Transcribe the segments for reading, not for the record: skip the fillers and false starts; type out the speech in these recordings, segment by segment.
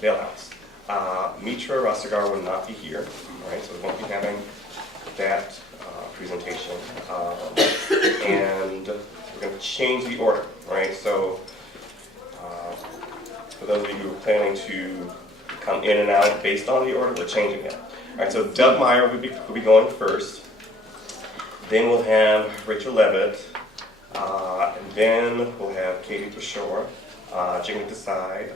bailouts. Mitra Rastegar will not be here, right? So we won't be having that presentation. And we're going to change the order, right? So for those of you who are planning to come in and out based on the order, we're changing that. All right, so Doug Meyer will be going first. Then we'll have Rachel Levitt. And then we'll have Katie Bashore. Jiggy Decide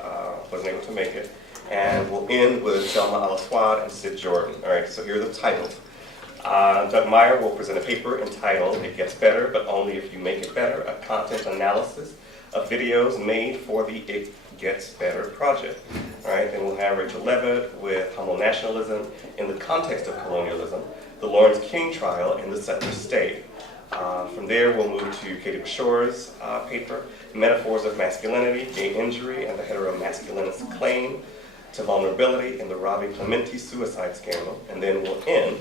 wasn't able to make it. And we'll end with Selma Al-Aswad and Sid Jordan. All right, so here are the titles. Doug Meyer will present a paper entitled It Gets Better, but Only If You Make It Better, a content analysis of videos made for the It Gets Better project. All right, then we'll have Rachel Levitt with Homonationalism in the context of colonialism, the Lawrence King trial, and the settler state. From there, we'll move to Katie Bashore's paper, Metaphors of Masculinity, Gay Injury, and the Hetero-Masculinist Claim to Vulnerability in the Ravi Clementi suicide scandal. And then we'll end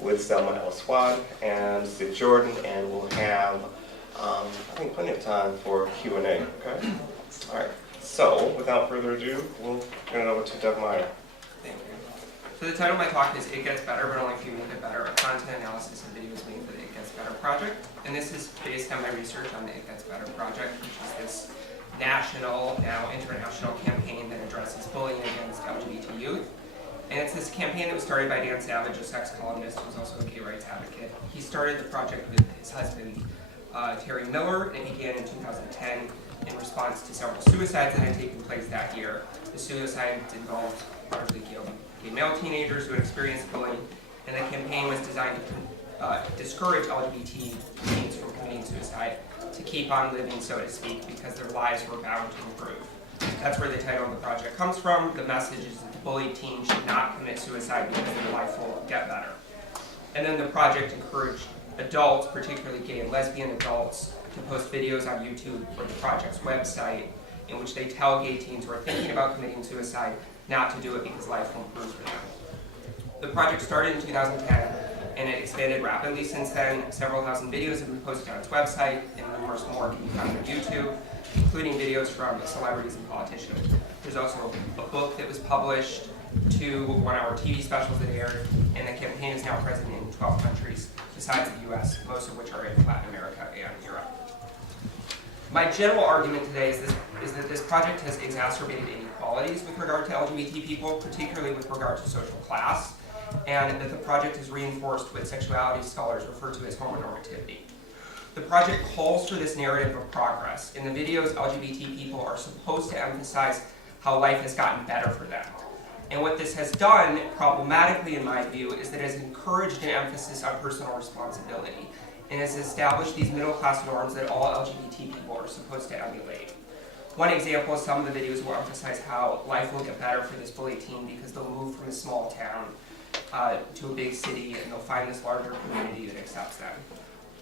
with Selma Al-Aswad and Sid Jordan, and we'll have, I think, plenty of time for Q&A, okay? All right, so without further ado, we'll turn it over to Doug Meyer. Thank you. So the title of my talk is It Gets Better, but Only If You Make It Better, a content analysis of videos made for the It Gets Better project. And this is based on my research on the It Gets Better project, which is this national, now international campaign that addresses bullying against LGBT youth. And it's this campaign that was started by Dan Savage, a sex columnist who's also a gay rights advocate. He started the project with his husband, Terry Miller, and it began in 2010 in response to several suicides that had taken place that year. The suicides involved largely gay male teenagers who had experienced bullying, and the campaign was designed to discourage LGBT teens from committing suicide, to keep on living, so to speak, because their lives were bound to improve. That's where the title of the project comes from. The message is that the bullied teen should not commit suicide because their life will get better. And then the project encouraged adults, particularly gay and lesbian adults, to post videos on YouTube or the project's website in which they tell gay teens who are thinking about committing suicide not to do it because life will improve for them. The project started in 2010 and it expanded rapidly since then. Several thousand videos have been posted on its website and numerous more can be found on YouTube, including videos from celebrities and politicians. There's also a book that was published, 2 one-hour TV specials that aired, and the campaign is now present in 12 countries besides the US, most of which are in Latin America and Europe. My general argument today is that this project has exacerbated inequalities with regard to LGBT people, particularly with regard to social class, and that the project is reinforced what sexuality scholars refer to as homonormativity. The project calls for this narrative of progress. In the videos, LGBT people are supposed to emphasize how life has gotten better for them. And what this has done, problematically in my view, is that it has encouraged an emphasis on personal responsibility and has established these middle-class norms that all LGBT people are supposed to emulate. One example is some of the videos will emphasize how life will get better for this bullied teen because they'll move from a small town to a big city and they'll find this larger community that accepts them.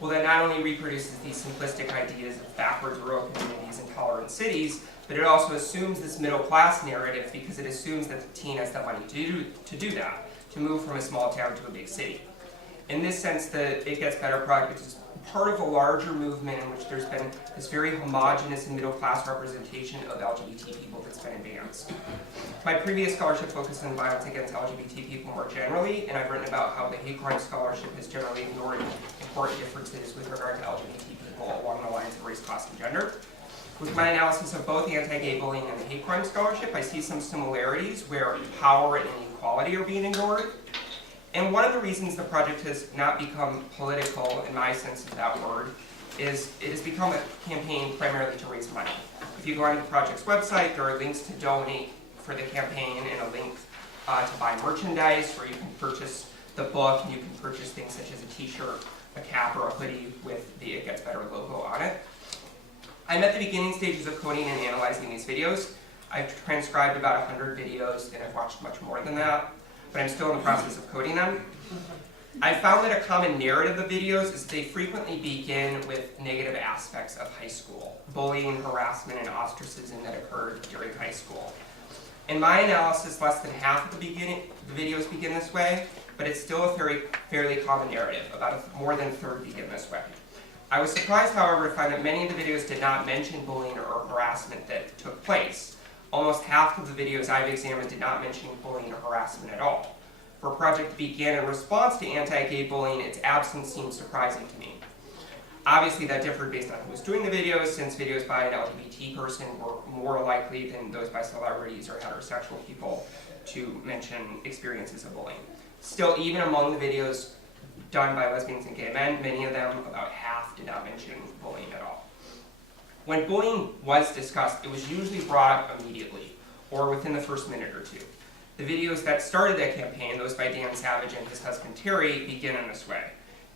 Well, that not only reproduces these simplistic ideas of backwards rural communities and tolerant cities, but it also assumes this middle-class narrative because it assumes that the teen has the money to do that, to move from a small town to a big city. In this sense, the It Gets Better project is part of a larger movement in which there's been this very homogenous and middle-class representation of LGBT people that's been advanced. My previous scholarship focused on violence against LGBT people more generally, and I've written about how the hate crime scholarship has generally ignored important differences with regard to LGBT people along the lines of race, class, and gender. With my analysis of both anti-gay bullying and the hate crime scholarship, I see some similarities where power and inequality are being ignored. And one of the reasons the project has not become political, in my sense of that word, is it has become a campaign primarily to raise money. If you go onto the project's website, there are links to donate for the campaign and a link to buy merchandise where you can purchase the book and you can purchase things such as a t-shirt, a cap, or a hoodie with the It Gets Better logo on it. I'm at the beginning stages of coding and analyzing these videos. I've transcribed about 100 videos and I've watched much more than that, but I'm still in the process of coding them. I found that a common narrative of videos is they frequently begin with negative aspects of high school, bullying, harassment, and ostracism that occurred during high school. In my analysis, less than half of the videos begin this way, but it's still a fairly common narrative. More than a third begin this way. I was surprised, however, to find that many of the videos did not mention bullying or harassment that took place. almost half of the videos I've examined did not mention bullying or harassment at all. For a project to begin in response to anti-gay bullying, its absence seems surprising to me. Obviously, that differed based on who was doing the videos, since videos by an LGBT person were more likely than those by celebrities or heterosexual people to mention experiences of bullying. Still, even among the videos done by lesbians and gay men, many of them, about half, did not mention bullying at all. When bullying was discussed, it was usually brought up immediately, or within the first minute or two. The videos that started that campaign, those by Dan Savage and his husband Terry, begin in this way.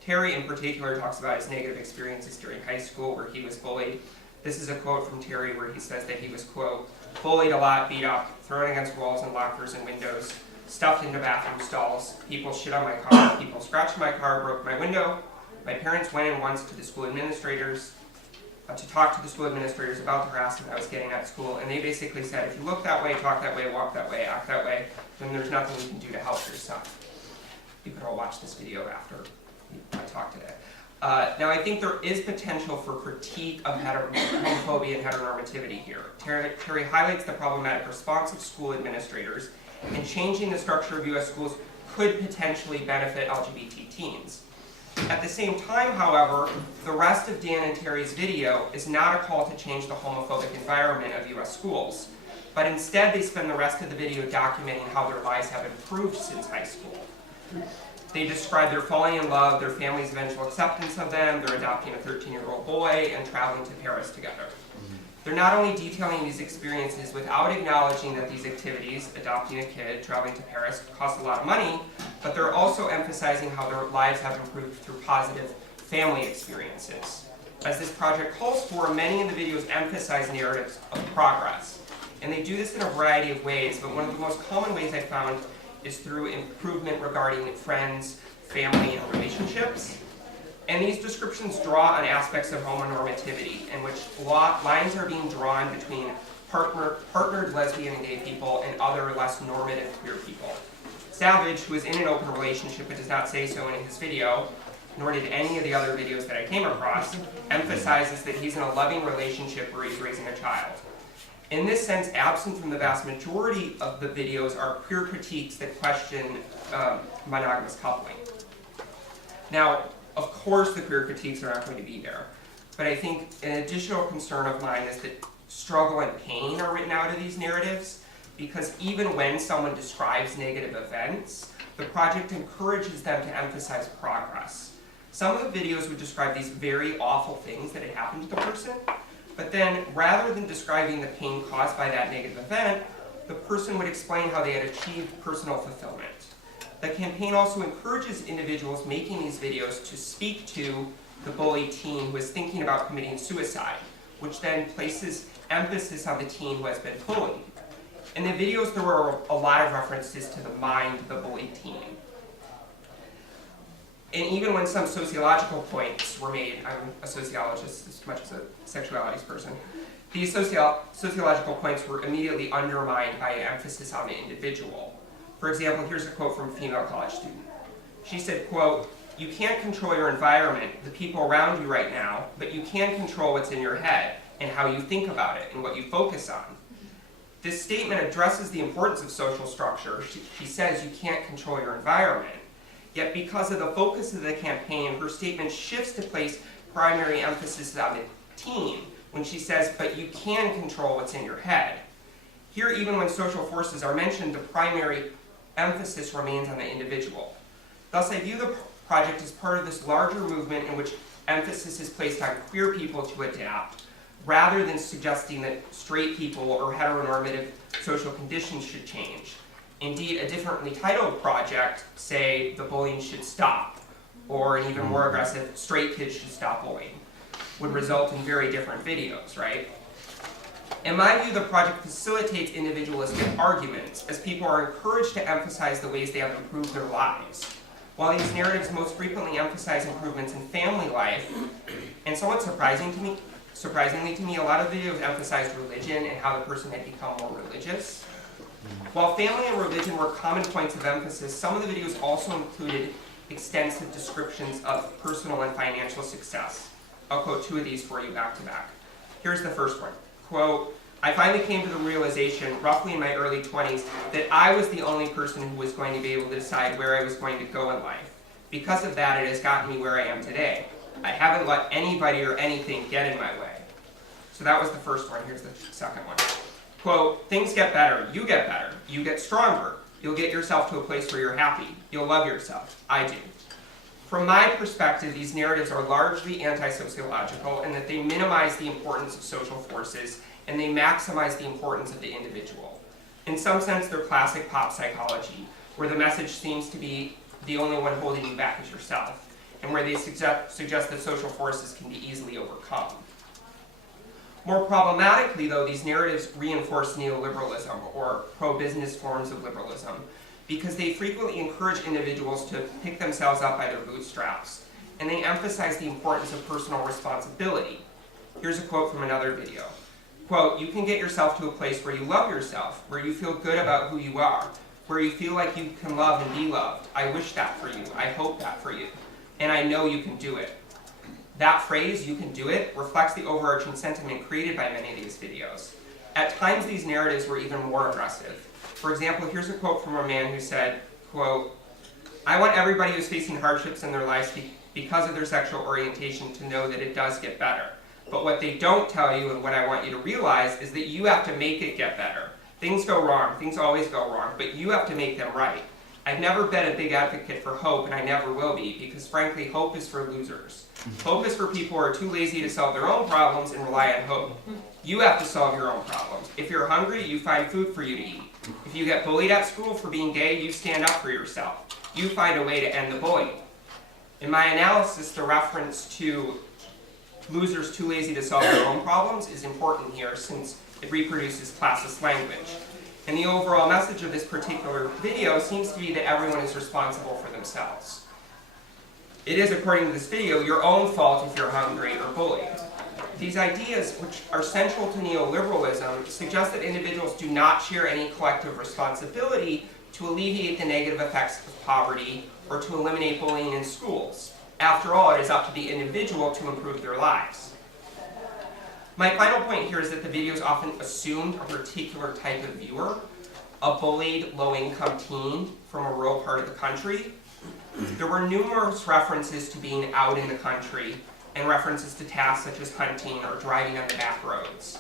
Terry in particular talks about his negative experiences during high school where he was bullied. This is a quote from Terry where he says that he was, quote, bullied a lot, beat up, thrown against walls and lockers and windows, stuffed into bathroom stalls, people shit on my car, people scratched my car, broke my window. My parents went in once to the school administrators to talk to the school administrators about the harassment I was getting at school, and they basically said, if you look that way, talk that way, walk that way, act that way, then there's nothing you can do to help your son. You could all watch this video after I talk today. Now, I think there is potential for critique of homophobia and heteronormativity here. Terry highlights the problematic response of school administrators, and changing the structure of U.S. schools could potentially benefit LGBT teens. At the same time, however, the rest of Dan and Terry's video is not a call to change the homophobic environment of U.S. schools, but instead they spend the rest of the video documenting how their lives have improved since high school. They describe their falling in love, their family's eventual acceptance of them, their adopting a 13-year-old boy, and traveling to Paris together. They're not only detailing these experiences without acknowledging that these activities, adopting a kid, traveling to Paris, cost a lot of money, but they're also emphasizing how their lives have improved through positive family experiences. As this project calls for, many in the videos emphasize narratives of progress. And they do this in a variety of ways, but one of the most common ways I found is through improvement regarding friends, family, and relationships. And these descriptions draw on aspects of homonormativity, in which lines are being drawn between partnered lesbian and gay people and other less normative queer people. Savage, who is in an open relationship but does not say so in his video, nor did any of the other videos that I came across, emphasizes that he's in a loving relationship where he's raising a child. In this sense, absent from the vast majority of the videos are queer critiques that question monogamous coupling. Now, of course the queer critiques are not going to be there, but I think an additional concern of mine is that struggle and pain are written out of these narratives, because even when someone describes negative events, the project encourages them to emphasize progress. Some of the videos would describe these very awful things that had happened to the person, but then rather than describing the pain caused by that negative event, the person would explain how they had achieved personal fulfillment. The campaign also encourages individuals making these videos to speak to the bullied teen who is thinking about committing suicide, which then places emphasis on the teen who has been bullied. In the videos, there were a lot of references to the mind of the bullied teen. And even when some sociological points were made, I'm a sociologist as much as a sexualities person, these sociological points were immediately undermined by an emphasis on the individual. For example, here's a quote from a female college student. She said, quote, "You can't control your environment, the people around you right now, but you can control what's in your head and how you think about it and what you focus on." This statement addresses the importance of social structure. She says you can't control your environment. Yet because of the focus of the campaign, her statement shifts to place primary emphasis on the teen when she says, but you can control what's in your head. Here, even when social forces are mentioned, the primary emphasis remains on the individual. Thus, I view the project as part of this larger movement in which emphasis is placed on queer people to adapt, rather than suggesting that straight people or heteronormative social conditions should change. Indeed, a differently titled project, say, "The Bullying Should Stop," or an even more aggressive, "Straight Kids Should Stop Bullying," would result in very different videos, right? In my view, the project facilitates individualistic arguments, as people are encouraged to emphasize the ways they have improved their lives. While these narratives most frequently emphasize improvements in family life, and somewhat surprisingly to me, a lot of videos emphasized religion and how the person had become more religious. While family and religion were common points of emphasis, some of the videos also included extensive descriptions of personal and financial success. I'll quote two of these for you back to back. Here's the first one. Quote, I finally came to the realization, roughly in my early 20s, that I was the only person who was going to be able to decide where I was going to go in life. Because of that, it has gotten me where I am today. I haven't let anybody or anything get in my way. So that was the first one. Here's the second one. Quote, things get better. You get stronger. You'll get yourself to a place where you're happy. You'll love yourself. I do. From my perspective, these narratives are largely anti-sociological in that they minimize the importance of social forces and they maximize the importance of the individual. In some sense, they're classic pop psychology, where the message seems to be the only one holding you back is yourself, and where they suggest that social forces can be easily overcome. More problematically, though, these narratives reinforce neoliberalism, or pro-business forms of liberalism, because they frequently encourage individuals to pick themselves up by their bootstraps, and they emphasize the importance of personal responsibility. Here's a quote from another video. Quote, you can get yourself to a place where you love yourself, where you feel good about who you are, where you feel like you can love and be loved. I wish that for you. I hope that for you. And I know you can do it. That phrase, you can do it, reflects the overarching sentiment created by many of these videos. At times, these narratives were even more aggressive. For example, here's a quote from a man who said, quote, I want everybody who's facing hardships in their lives because of their sexual orientation to know that it does get better. But what they don't tell you, and what I want you to realize, is that you have to make it get better. Things go wrong, things always go wrong, but you have to make them right. I've never been a big advocate for hope, and I never will be, because frankly, hope is for losers. Hope is for people who are too lazy to solve their own problems and rely on hope. You have to solve your own problems. If you're hungry, you find food for you to eat. If you get bullied at school for being gay, you stand up for yourself. You find a way to end the bullying. In my analysis, the reference to losers too lazy to solve their own problems is important here, since it reproduces classist language. And the overall message of this particular video seems to be that everyone is responsible for themselves. It is, according to this video, your own fault if you're hungry or bullied. These ideas, which are central to neoliberalism, suggest that individuals do not share any collective responsibility to alleviate the negative effects of poverty or to eliminate bullying in schools. After all, it is up to the individual to improve their lives. My final point here is that the videos often assumed a particular type of viewer, a bullied, low-income teen from a rural part of the country. There were numerous references to being out in the country and references to tasks such as hunting or driving on the back roads.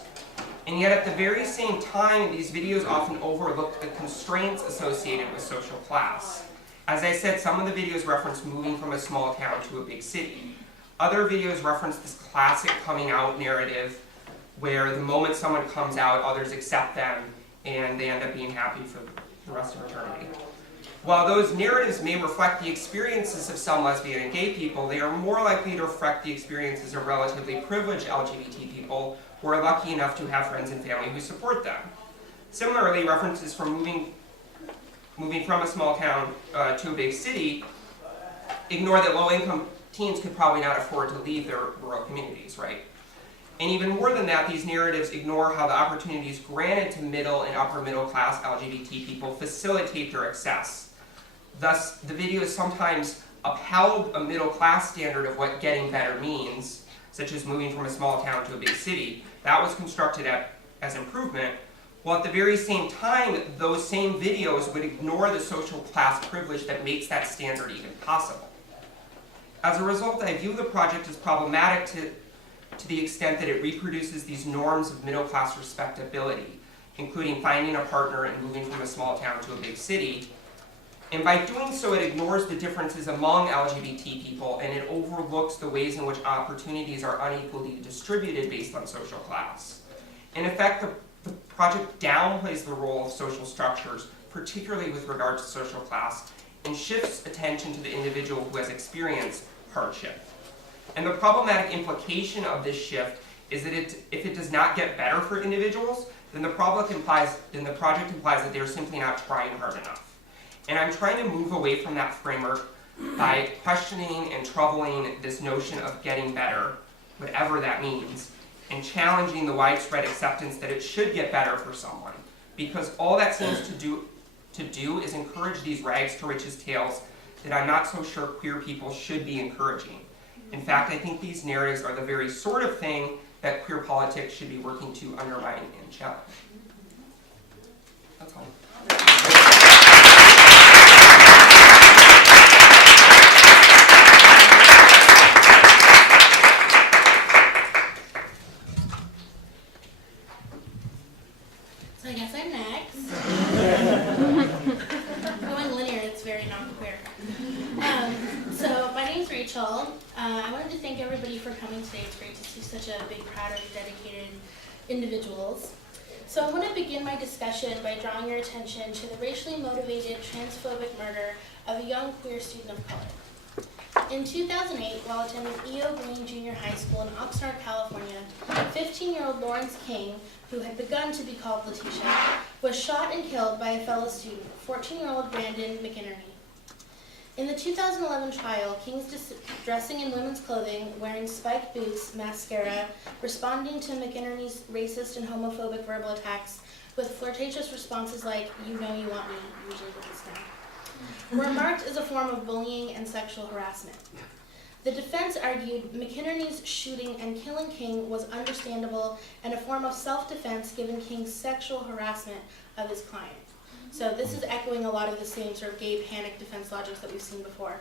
And yet at the very same time, these videos often overlooked the constraints associated with social class. As I said, some of the videos reference moving from a small town to a big city. Other videos reference this classic coming out narrative where the moment someone comes out, others accept them and they end up being happy for the rest of eternity. While those narratives may reflect the experiences of some lesbian and gay people, they are more likely to reflect the experiences of relatively privileged LGBT people who are lucky enough to have friends and family who support them. Similarly, references from moving from a small town to a big city ignore that low-income teens could probably not afford to leave their rural communities, right? And even more than that, these narratives ignore how the opportunities granted to middle and upper middle class LGBT people facilitate their access. Thus, the videos sometimes upheld a middle class standard of what getting better means, such as moving from a small town to a big city. That was constructed as improvement, while at the very same time, those same videos would ignore the social class privilege that makes that standard even possible. As a result, I view the project as problematic to the extent that it reproduces these norms of middle class respectability, including finding a partner and moving from a small town to a big city. And by doing so, it ignores the differences among LGBT people, and it overlooks the ways in which opportunities are unequally distributed based on social class. In effect, the project downplays the role of social structures, particularly with regard to social class, and shifts attention to the individual who has experienced hardship. And the problematic implication of this shift is that if it does not get better for individuals, then the project implies that they're simply not trying hard enough. And I'm trying to move away from that framework by questioning and troubling this notion of getting better, whatever that means, and challenging the widespread acceptance that it should get better for someone. Because all that seems to do is encourage these rags to riches tales that I'm not so sure queer people should be encouraging. In fact, I think these narratives are the very sort of thing that queer politics should be working to undermine and challenge. That's all. So I guess I'm next. Going linear, it's very non-queer. So my name's Rachel. I wanted to thank everybody for coming today. It's great to see such a big crowd of dedicated individuals. So I want to begin my discussion by drawing your attention to the racially motivated transphobic murder of a young queer student of color. In 2008, while attending E.O. Green Junior High School in Oxnard, California, 15-year-old Lawrence King, who had begun to be called Letitia, was shot and killed by a fellow student, 14-year-old Brandon McInerney. In the 2011 trial, King's dressing in women's clothing, wearing spiked boots, mascara, responding to McInerney's racist and homophobic verbal attacks with flirtatious responses like, "You know you want me," usually with a snap, were marked as a form of bullying and sexual harassment. The defense argued McInerney's shooting and killing King was understandable and a form of self-defense given King's sexual harassment of his client. So this is echoing a lot of the same sort of gay panic defense logics that we've seen before.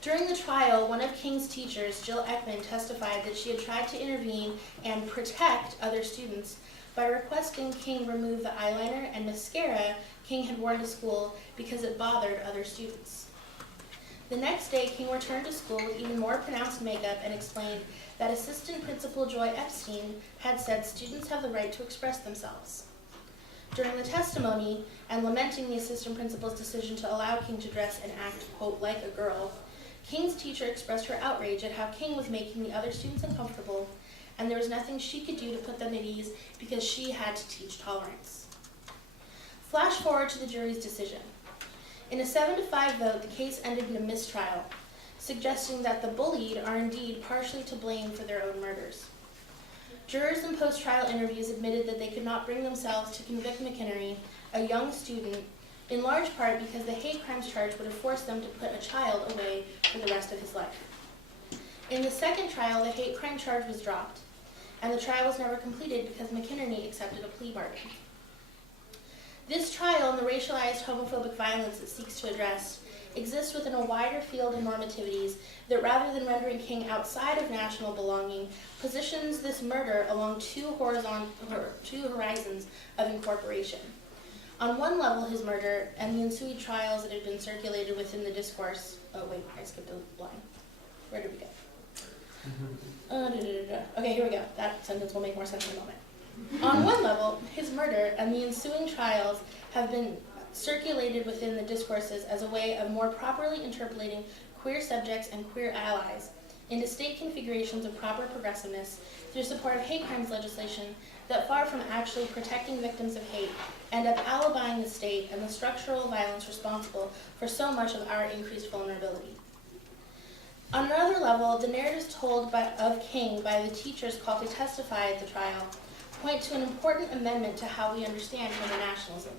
During the trial, one of King's teachers, Jill Ekman, testified that she had tried to intervene and protect other students by requesting King remove the eyeliner and mascara King had worn to school because it bothered other students. The next day, King returned to school with even more pronounced makeup and explained that Assistant Principal Joy Epstein had said students have the right to express themselves. During the testimony, and lamenting the assistant principal's decision to allow King to dress and act, quote, like a girl, King's teacher expressed her outrage at how King was making the other students uncomfortable, and there was nothing she could do to put them at ease because she had to teach tolerance. Flash forward to the jury's decision. In a 7-5 vote, the case ended in a mistrial, suggesting that the bullied are indeed partially to blame for their own murders. Jurors in post-trial interviews admitted that they could not bring themselves to convict McInerney, a young student, in large part because the hate crimes charge would have forced them to put a child away for the rest of his life. In the second trial, the hate crime charge was dropped, and the trial was never completed because McInerney accepted a plea bargain. This trial and the racialized homophobic violence it seeks to address exists within a wider field of normativities that, rather than rendering King outside of national belonging, positions this murder along two horizons of incorporation. On one level, his murder and the ensuing trials that had been circulated within the discourse. Oh wait, I skipped a line. Where did we go? Okay, here we go. That sentence will make more sense in a moment. On one level, his murder and the ensuing trials have been circulated within the discourses as a way of more properly interpolating queer subjects and queer allies into state configurations of proper progressiveness through support of hate crimes legislation that, far from actually protecting victims of hate, end up alibying the state and the structural violence responsible for so much of our increased vulnerability. On another level, the narratives told of King by the teachers called to testify at the trial point to an important amendment to how we understand homonationalism.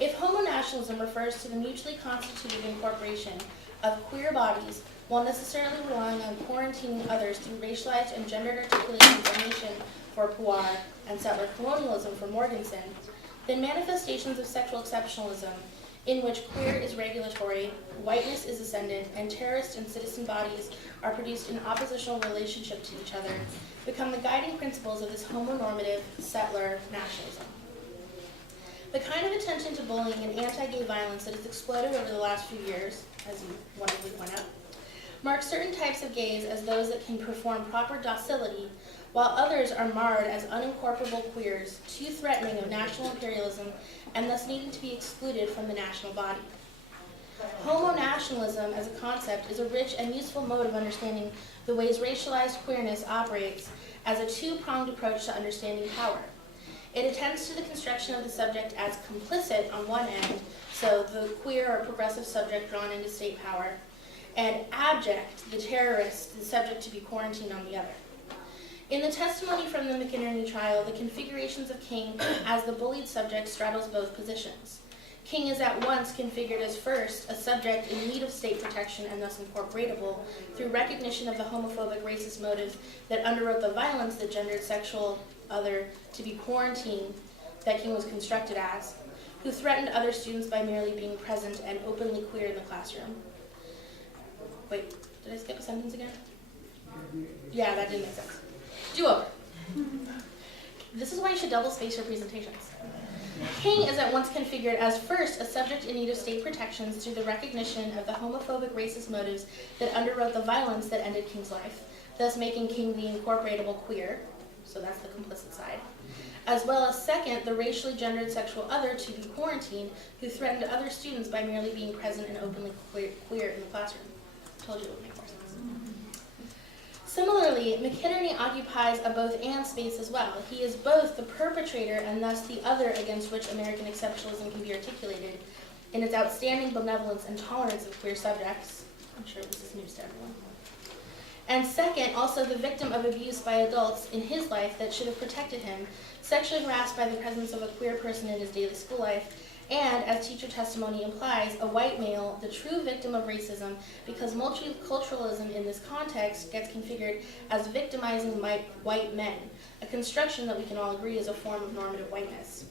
If homonationalism refers to the mutually constituted incorporation of queer bodies while necessarily relying on quarantining others through racialized and gendered articulations of nation for Puar and settler colonialism for Morganson, then manifestations of sexual exceptionalism in which queer is regulatory, whiteness is ascendant, and terrorist and citizen bodies are produced in oppositional relationship to each other become the guiding principles of this homonormative settler nationalism. The kind of attention to bullying and anti-gay violence that has exploded over the last few years, as you wonderfully point out, marks certain types of gays as those that can perform proper docility, while others are marred as unincorporable queers, too threatening of national imperialism and thus needing to be excluded from the national body. Homonationalism as a concept is a rich and useful mode of understanding the ways racialized queerness operates as a two-pronged approach to understanding power. It attends to the construction of the subject as complicit on one end, so the queer or progressive subject drawn into state power, and abject, the terrorist, the subject to be quarantined on the other. In the testimony from the McInerney trial, the configurations of King as the bullied subject straddles both positions. King is at once configured as first, a subject in need of state protection and thus incorporatable through recognition of the homophobic racist motive that underwrote the violence that gendered sexual other to be quarantined that King was constructed as, who threatened other students by merely being present and openly queer in the classroom. Wait, did I skip a sentence again? Yeah, that didn't make sense. Do over. This is why you should double space your presentations. King is at once configured as first a subject in need of state protections through the recognition of the homophobic racist motives that underwrote the violence that ended King's life, thus making King the incorporatable queer, so that's the complicit side, as well as second, the racially gendered sexual other to be quarantined who threatened other students by merely being present and openly queer in the classroom. Told you it would make more sense. Similarly, McInerney occupies a both-and space as well. He is both the perpetrator and thus the other against which American exceptionalism can be articulated in its outstanding benevolence and tolerance of queer subjects. I'm sure this is news to everyone. And second, also the victim of abuse by adults in his life that should have protected him, sexually harassed by the presence of a queer person in his daily school life, and, as teacher testimony implies, a white male, the true victim of racism, because multiculturalism in this context gets configured as victimizing white men, a construction that we can all agree is a form of normative whiteness.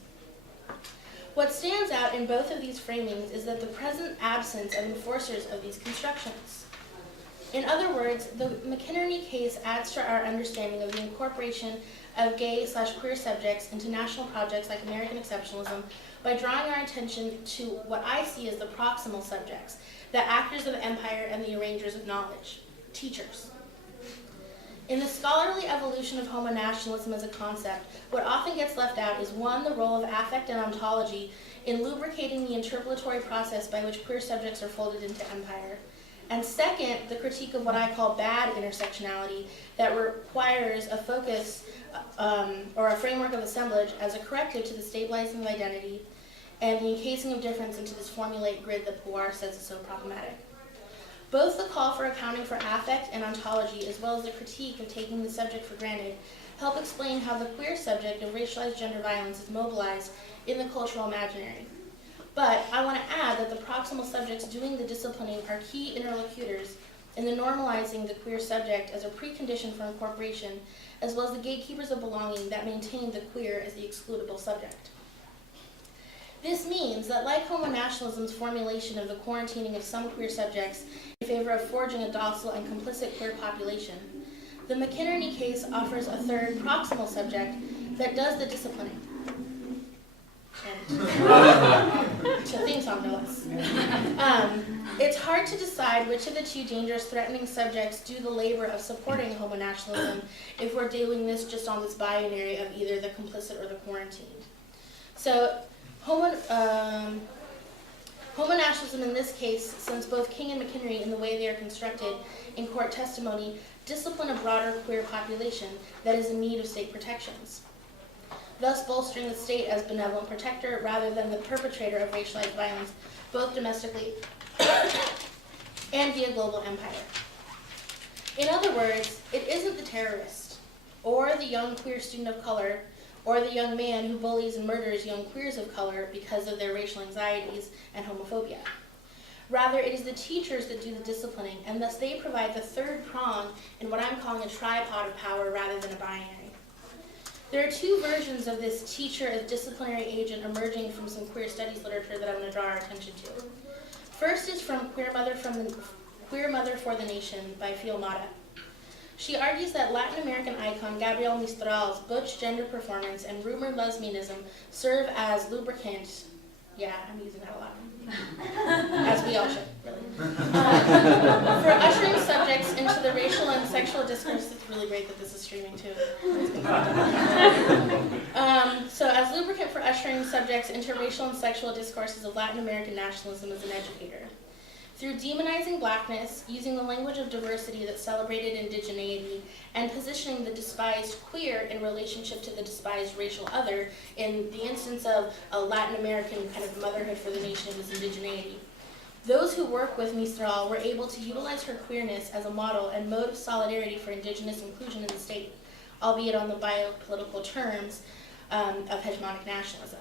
What stands out in both of these framings is that the present absence of enforcers of these constructions. In other words, the McInerney case adds to our understanding of the incorporation of gay/queer subjects into national projects like American exceptionalism by drawing our attention to what I see as the proximal subjects, the actors of empire and the arrangers of knowledge, teachers. In the scholarly evolution of homonationalism as a concept, what often gets left out is one, the role of affect and ontology in lubricating the interpolatory process by which queer subjects are folded into empire. And second, the critique of what I call bad intersectionality that requires a focus or a framework of assemblage as a corrective to the stabilizing of identity and the encasing of difference into this formulaic grid that Puar says is so problematic. Both the call for accounting for affect and ontology, as well as the critique of taking the subject for granted, help explain how the queer subject of racialized gender violence is mobilized in the cultural imaginary. But I want to add that the proximal subjects doing the disciplining are key interlocutors in the normalizing the queer subject as a precondition for incorporation, as well as the gatekeepers of belonging that maintain the queer as the excludable subject. This means that like homonationalism's formulation of the quarantining of some queer subjects in favor of forging a docile and complicit queer population, the McInerney case offers a third proximal subject that does the disciplining. And to theme song, no less. It's hard to decide which of the two dangerous threatening subjects do the labor of supporting homonationalism if we're doing this just on this binary of either the complicit or the quarantined. So homonationalism in this case, since both King and McInerney in the way they are constructed in court testimony, discipline a broader queer population that is in need of state protections, thus bolstering the state as benevolent protector rather than the perpetrator of racialized violence, both domestically and via global empire. In other words, it isn't the terrorist, or the young queer student of color, or the young man who bullies and murders young queers of color because of their racial anxieties and homophobia. Rather, it is the teachers that do the disciplining, and thus they provide the third prong in what I'm calling a tripod of power rather than a binary. There are two versions of this teacher as disciplinary agent emerging from some queer studies literature that I want to draw our attention to. First is from Queer Mother for the Nation by Fielmata. She argues that Latin American icon Gabriel Mistral's butch gender performance and rumored lesbianism serve as lubricant. Yeah, I'm using that a lot. As we all should, really. For ushering subjects into the racial and sexual discourse. It's really great that this is streaming too. So as lubricant for ushering subjects into racial and sexual discourses of Latin American nationalism as an educator. Through demonizing blackness, using the language of diversity that celebrated indigeneity, and positioning the despised queer in relationship to the despised racial other, in the instance of a Latin American kind of motherhood for the nation was indigeneity. Those who work with Mistral were able to utilize her queerness as a model and mode of solidarity for indigenous inclusion in the state, albeit on the biopolitical terms of hegemonic nationalism.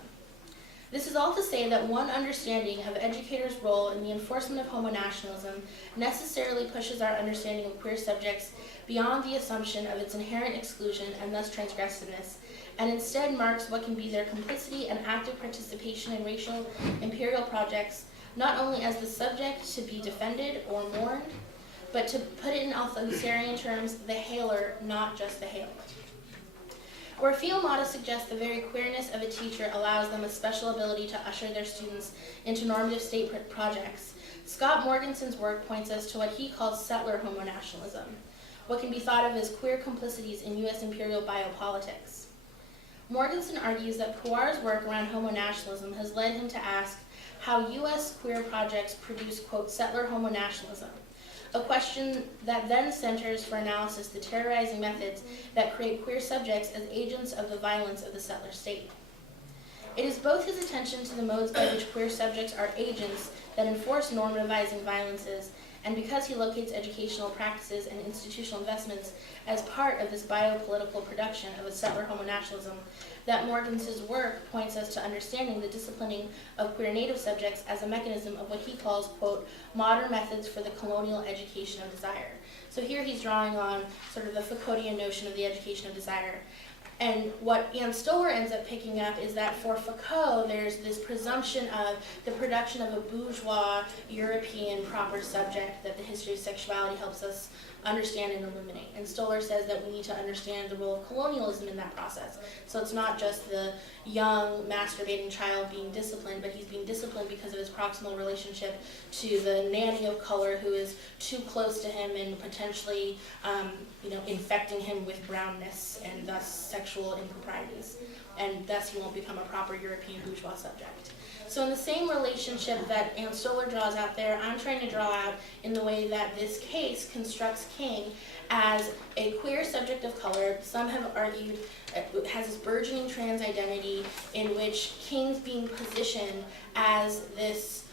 This is all to say that one understanding of educators' role in the enforcement of homonationalism necessarily pushes our understanding of queer subjects beyond the assumption of its inherent exclusion and thus transgressiveness, and instead marks what can be their complicity and active participation in racial imperial projects, not only as the subject to be defended or mourned, but to put it in Althusserian terms, the hailer, not just the hailed. Where Fiumata suggests the very queerness of a teacher allows them a special ability to usher their students into normative state projects, Scott Morganson's work points us to what he calls settler homonationalism, what can be thought of as queer complicities in U.S. imperial biopolitics. Morganson argues that Puar's work around homonationalism has led him to ask how U.S. queer projects produce, quote, settler homonationalism, a question that then centers for analysis the terrorizing methods that create queer subjects as agents of the violence of the settler state. It is both his attention to the modes by which queer subjects are agents that enforce normativizing violences, and because he locates educational practices and institutional investments as part of this biopolitical production of a settler homonationalism, that Morganson's work points us to understanding the disciplining of queer native subjects as a mechanism of what he calls, quote, modern methods for the colonial education of desire. So here he's drawing on sort of the Foucauldian notion of the education of desire. And what Anne Stoler ends up picking up is that for Foucault, there's this presumption of the production of a bourgeois European proper subject that the history of sexuality helps us understand and illuminate. And Stoler says that we need to understand the role of colonialism in that process. So it's not just the young masturbating child being disciplined, but he's being disciplined because of his proximal relationship to the nanny of color who is too close to him and potentially infecting him with brownness and thus sexual improprieties. And thus he won't become a proper European bourgeois subject. So in the same relationship that Anne Stoler draws out there, I'm trying to draw out in the way that this case constructs King as a queer subject of color. Some have argued it has this burgeoning trans identity in which King's being positioned as this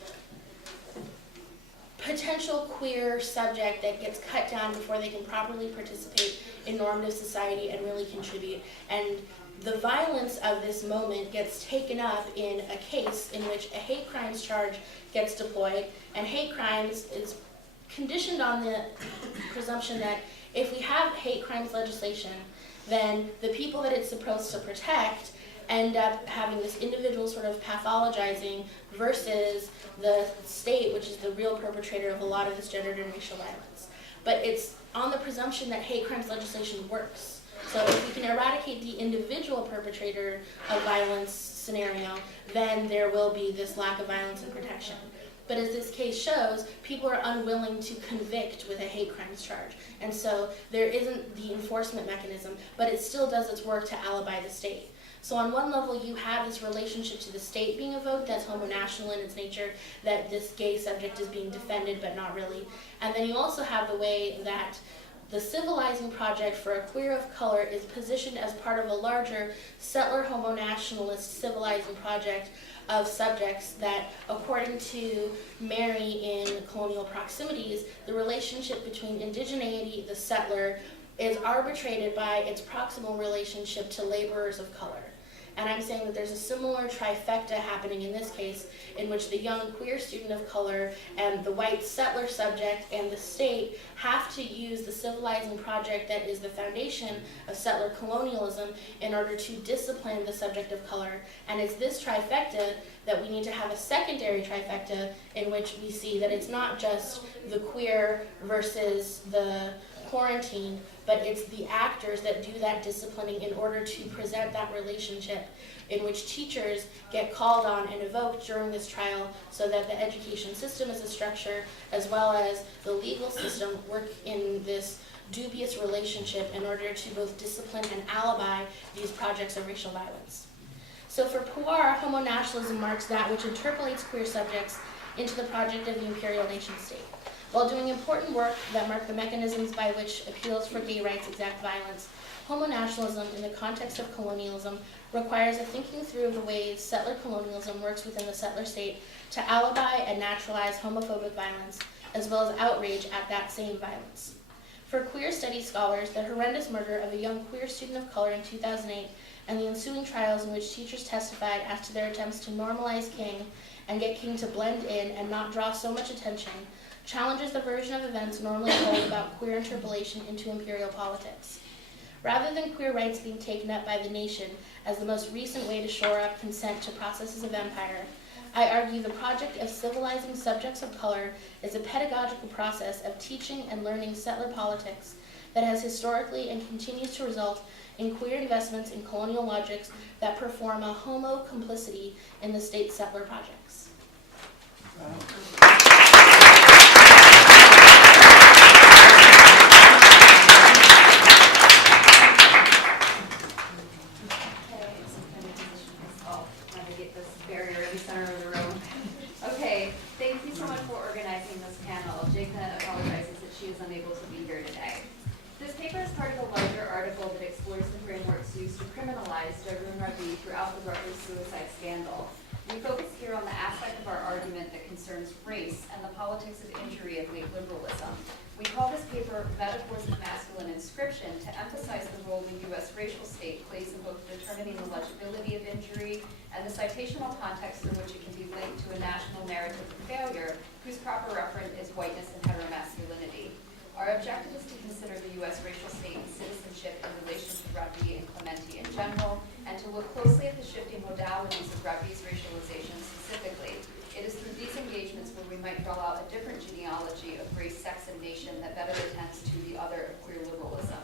potential queer subject that gets cut down before they can properly participate in normative society and really contribute. And the violence of this moment gets taken up in a case in which a hate crimes charge gets deployed, and hate crimes is conditioned on the presumption that if we have hate crimes legislation, then the people that it's supposed to protect end up having this individual sort of pathologizing versus the state, which is the real perpetrator of a lot of this gendered and racial violence. But it's on the presumption that hate crimes legislation works. So if we can eradicate the individual perpetrator of violence scenario, then there will be this lack of violence and protection. But as this case shows, people are unwilling to convict with a hate crimes charge. And so there isn't the enforcement mechanism, but it still does its work to alibi the state. So on one level, you have this relationship to the state being evoked that's homonational in its nature, that this gay subject is being defended, but not really. And then you also have the way that the civilizing project for a queer of color is positioned as part of a larger settler homonationalist civilizing project of subjects that, according to Mary in Colonial Proximities, the relationship between indigeneity, the settler, is arbitrated by its proximal relationship to laborers of color. And I'm saying that there's a similar trifecta happening in this case, in which the young queer student of color and the white settler subject and the state have to use the civilizing project that is the foundation of settler colonialism in order to discipline the subject of color. And it's this trifecta that we need to have a secondary trifecta in which we see that it's not just the queer versus the quarantine, but it's the actors that do that disciplining in order to present that relationship in which teachers get called on and evoked during this trial so that the education system as a structure, as well as the legal system, work in this dubious relationship in order to both discipline and alibi these projects of racial violence. So for Puar, homonationalism marks that which interpolates queer subjects into the project of the imperial nation state. While doing important work that mark the mechanisms by which appeals for gay rights exact violence, homonationalism in the context of colonialism requires a thinking through of the ways settler colonialism works within the settler state to alibi and naturalize homophobic violence, as well as outrage at that same violence. For queer studies scholars, the horrendous murder of a young queer student of color in 2008 and the ensuing trials in which teachers testified as to their attempts to normalize King and get King to blend in and not draw so much attention, challenges the version of events normally told about queer interpolation into imperial politics. Rather than queer rights being taken up by the nation as the most recent way to shore up consent to processes of empire, I argue the project of civilizing subjects of color is a pedagogical process of teaching and learning settler politics that has historically and continues to result in queer investments in colonial logics that perform a homo complicity in the state settler projects. Unable to be here today. This paper is part of a larger article that explores the frameworks used to criminalize Ravi throughout the Rutgers suicide scandal. We focus here on the aspect of our argument that concerns race and the politics of injury of late liberalism. We call this paper Metaphors of Masculine Inscription to emphasize the role the U.S. racial state plays in both determining the legibility of injury and the citational context through which it can be linked to a national narrative of failure whose proper referent is whiteness and heteromasculinity. Our objective is to consider the U.S. racial state and citizenship in relation to Ravi and Clementi in general, and to look closely at the shifting modalities of Ravi's racialization specifically. It is through these engagements where we might draw out a different genealogy of race, sex, and nation that better attends to the other of queer liberalism.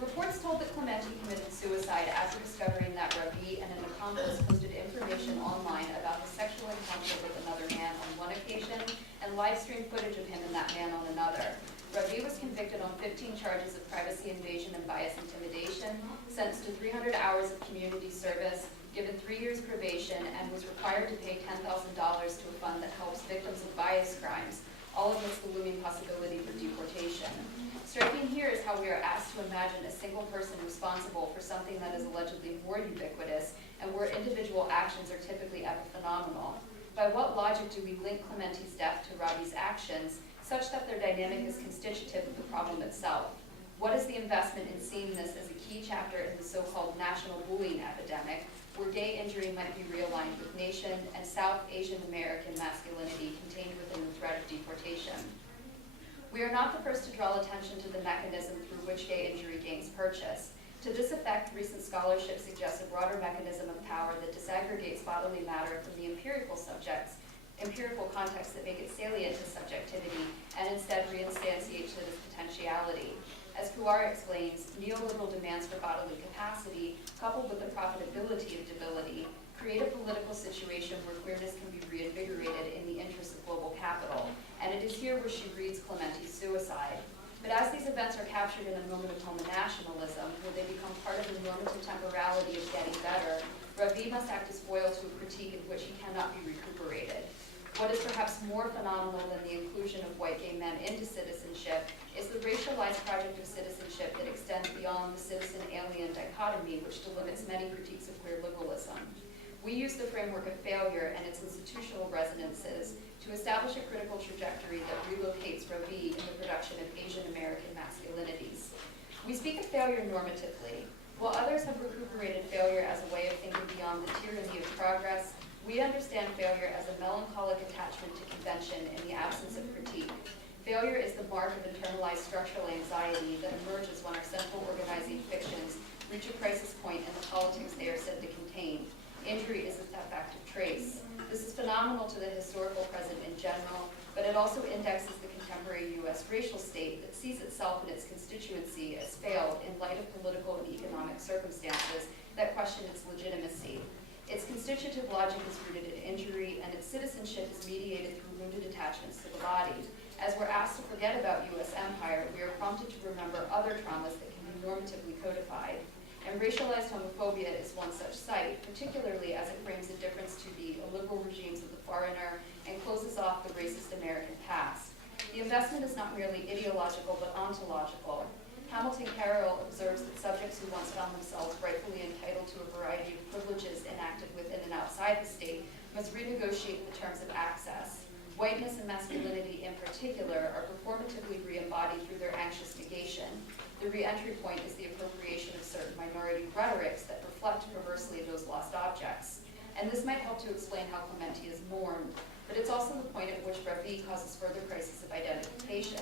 Reports told that Clementi committed suicide after discovering that Ravi and an accomplice posted information online about his sexual encounter with another man on one occasion and live-streamed footage of him and that man on another. Ravi was convicted on 15 charges of privacy invasion and bias intimidation, sentenced to 300 hours of community service, given 3 years probation, and was required to pay $10,000 to a fund that helps victims of bias crimes, all amidst the looming possibility for deportation. Striking here is how we are asked to imagine a single person responsible for something that is allegedly more ubiquitous, and where individual actions are typically epiphenomenal. By what logic do we link Clementi's death to Ravi's actions, such that their dynamic is constitutive of the problem itself? What is the investment in seeing this as a key chapter in the so-called national bullying epidemic, where gay injury might be realigned with nation and South Asian American masculinity contained within the threat of deportation? We are not the first to draw attention to the mechanism through which gay injury gains purchase. To this effect, recent scholarship suggests a broader mechanism of power that disaggregates bodily matter from the empirical contexts that make it salient to subjectivity and instead reinstantiates it as potentiality. As Kuar explains, neoliberal demands for bodily capacity, coupled with the profitability of debility, create a political situation where queerness can be reinvigorated in the interest of global capital. And it is here where she reads Clementi's suicide. But as these events are captured in a moment of homonationalism, where they become part of the normative temporality of getting better, Ravi must act as foil to a critique in which he cannot be recuperated. What is perhaps more phenomenal than the inclusion of white gay men into citizenship is the racialized project of citizenship that extends beyond the citizen-alien dichotomy which delimits many critiques of queer liberalism. We use the framework of failure and its institutional resonances to establish a critical trajectory that relocates Ravi in the production of Asian American masculinities. We speak of failure normatively. While others have recuperated failure as a way of thinking beyond the tyranny of progress, we understand failure as a melancholic attachment to convention in the absence of critique. Failure is the mark of internalized structural anxiety that emerges when our central organizing fictions reach a crisis point in the politics they are said to contain. Injury is a factive trace. This is phenomenal to the historical present in general, but it also indexes the contemporary U.S. racial state that sees itself and its constituency as failed in light of political and economic circumstances that question its legitimacy. Its constitutive logic is rooted in injury, and its citizenship is mediated through wounded attachments to the body. As we're asked to forget about U.S. empire, we are prompted to remember other traumas that can be normatively codified. And racialized homophobia is one such site, particularly as it frames a difference to the illiberal regimes of the foreigner and closes off the racist American past. The investment is not merely ideological but ontological. Hamilton Carroll observes that subjects who once found themselves rightfully entitled to a variety of privileges enacted within and outside the state must renegotiate the terms of access. Whiteness and masculinity in particular are performatively re-embodied through their anxious negation. The re-entry point is the appropriation of certain minority rhetorics that reflect perversely those lost objects. And this might help to explain how Clementi is mourned, but it's also the point at which Ravi causes further crisis of identification.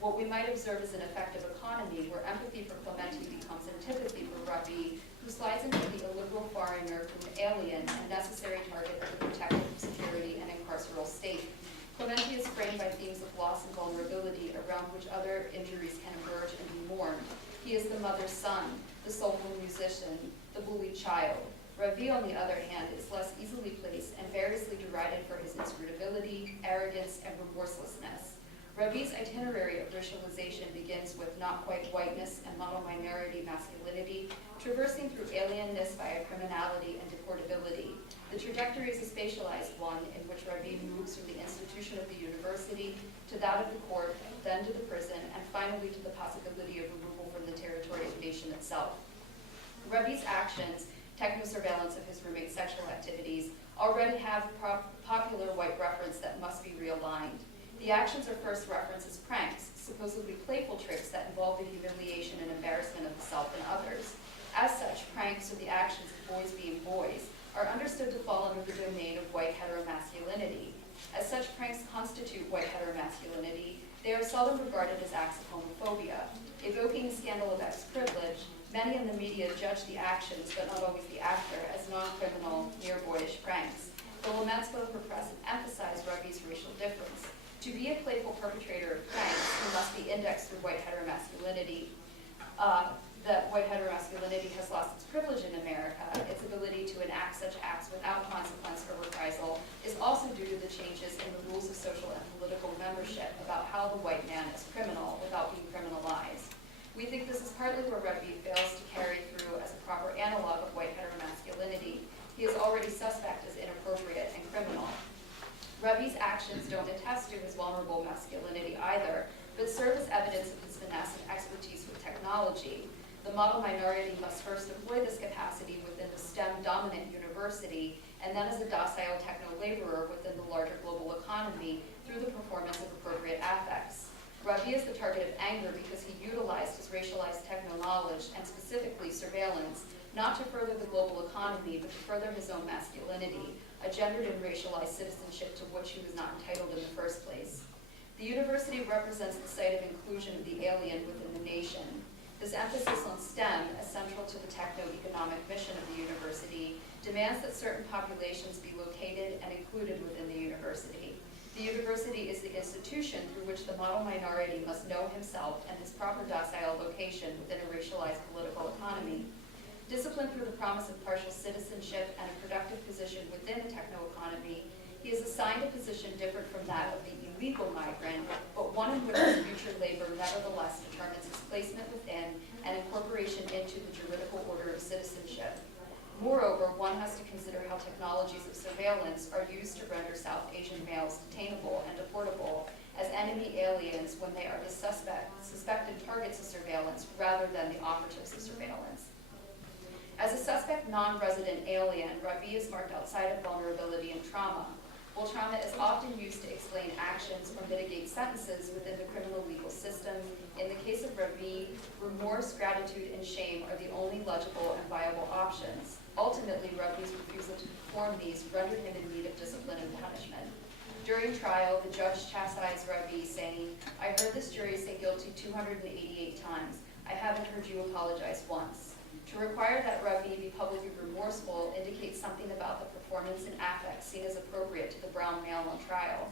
What we might observe is an effective economy where empathy for Clementi becomes antipathy for Ravi, who slides into the illiberal foreigner from an alien and necessary target of the protective security and incarceral state. Clementi is framed by themes of loss and vulnerability around which other injuries can emerge and be mourned. He is the mother's son, the soulful musician, the bullied child. Ravi, on the other hand, is less easily placed and variously derided for his inscrutability, arrogance, and remorselessness. Ravi's itinerary of racialization begins with not quite whiteness and mono-minority masculinity, traversing through alienness via criminality and deportability. The trajectory is a spatialized one in which Ravi moves from the institution of the university to that of the court, then to the prison, and finally to the possibility of removal from the territory of nation itself. Ravi's actions, techno-surveillance of his roommate's sexual activities, already have popular white reference that must be realigned. The actions are first referenced as pranks, supposedly playful tricks that involve the humiliation and embarrassment of the self and others. As such, pranks, or the actions of boys being boys, are understood to fall under the domain of white heteromasculinity. As such, pranks constitute white heteromasculinity. They are seldom regarded as acts of homophobia. Evoking a scandal of ex-privilege, many in the media judge the actions, but not always the actor, as non-criminal, mere boyish pranks. The laments both repress and emphasize Ravi's racial difference. To be a playful perpetrator of pranks, he must be indexed through white heteromasculinity. That white heteromasculinity has lost its privilege in America, its ability to enact such acts without consequence or reprisal, is also due to the changes in the rules of social and political membership about how the white man is criminal without being criminalized. We think this is partly where Ravi fails to carry through as a proper analog of white heteromasculinity. He is already suspect as inappropriate and criminal. Ravi's actions don't attest to his vulnerable masculinity either, but serve as evidence of his finesse and expertise with technology. The model minority must first deploy this capacity within the STEM-dominant university, and then as a docile techno-laborer within the larger global economy through the performance of appropriate affects. Ravi is the target of anger because he utilized his racialized techno-knowledge, and specifically surveillance, not to further the global economy, but to further his own masculinity, a gendered and racialized citizenship to which he was not entitled in the first place. The university represents the site of inclusion of the alien within the nation. This emphasis on STEM, as central to the techno-economic mission of the university, demands that certain populations be located and included within the university. The university is the institution through which the model minority must know himself and his proper docile location within a racialized political economy. Disciplined through the promise of partial citizenship and a productive position within the techno-economy, he is assigned a position different from that of the illegal migrant, but one in which his future labor nevertheless determines his placement within and incorporation into the juridical order of citizenship. Moreover, one has to consider how technologies of surveillance are used to render South Asian males detainable and deportable as enemy aliens when they are the suspected targets of surveillance rather than the operatives of surveillance. As a suspect non-resident alien, Ravi is marked outside of vulnerability and trauma. While trauma is often used to explain actions or mitigate sentences within the criminal legal system, in the case of Ravi, remorse, gratitude, and shame are the only legible and viable options. Ultimately, Ravi's refusal to perform these rendered him in need of discipline and punishment. During trial, the judge chastised Ravi, saying, "I heard this jury say guilty 288 times. I haven't heard you apologize once." To require that Ravi be publicly remorseful indicates something about the performance and affect seen as appropriate to the brown male on trial.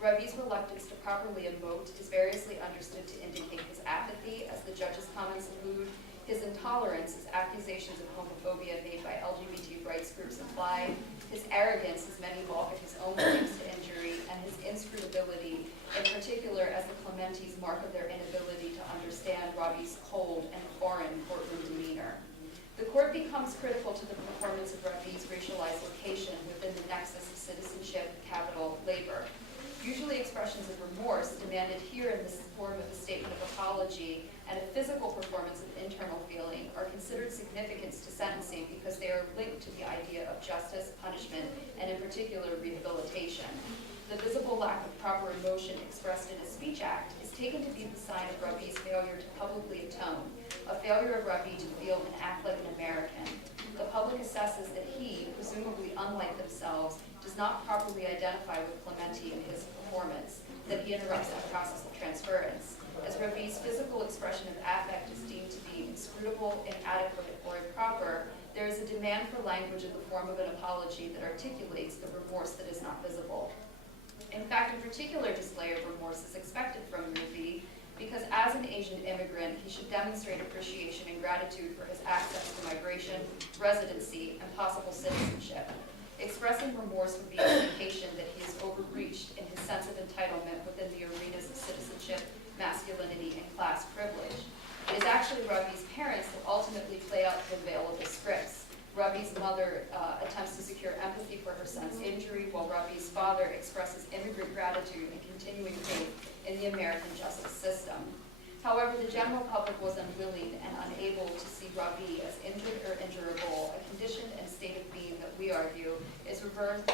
Ravi's reluctance to properly emote is variously understood to indicate his apathy, as the judge's comments allude, his intolerance, as accusations of homophobia made by LGBT rights groups imply, his arrogance, as many balk at his own claims to injury, and his inscrutability, in particular as the Clementi's mark of their inability to understand Ravi's cold and foreign courtroom demeanor. The court becomes critical to the performance of Ravi's racialized location within the nexus of citizenship, capital, labor. Usually expressions of remorse, demanded here in the form of a statement of apology, and a physical performance of internal feeling are considered significant to sentencing because they are linked to the idea of justice, punishment, and in particular rehabilitation. The visible lack of proper emotion expressed in a speech act is taken to be the sign of Ravi's failure to publicly atone, a failure of Ravi to feel and act like an American. The public assesses that he, presumably unlike themselves, does not properly identify with Clementi in his performance, that he interrupts the process of transference. As Ravi's physical expression of affect is deemed to be inscrutable, inadequate, or improper, there is a demand for language in the form of an apology that articulates the remorse that is not visible. In fact, a particular display of remorse is expected from Ravi because as an Asian immigrant, he should demonstrate appreciation and gratitude for his access to migration, residency, and possible citizenship. Expressing remorse would be an indication that he is overreached in his sense of entitlement within the arenas of citizenship, masculinity, and class privilege. It is actually Ravi's parents that ultimately play out the available scripts. Ravi's mother attempts to secure empathy for her son's injury, while Ravi's father expresses immigrant gratitude and continuing faith in the American justice system. However, the general public was unwilling and unable to see Ravi as injured or injurable, a condition and state of being that we argue is reserved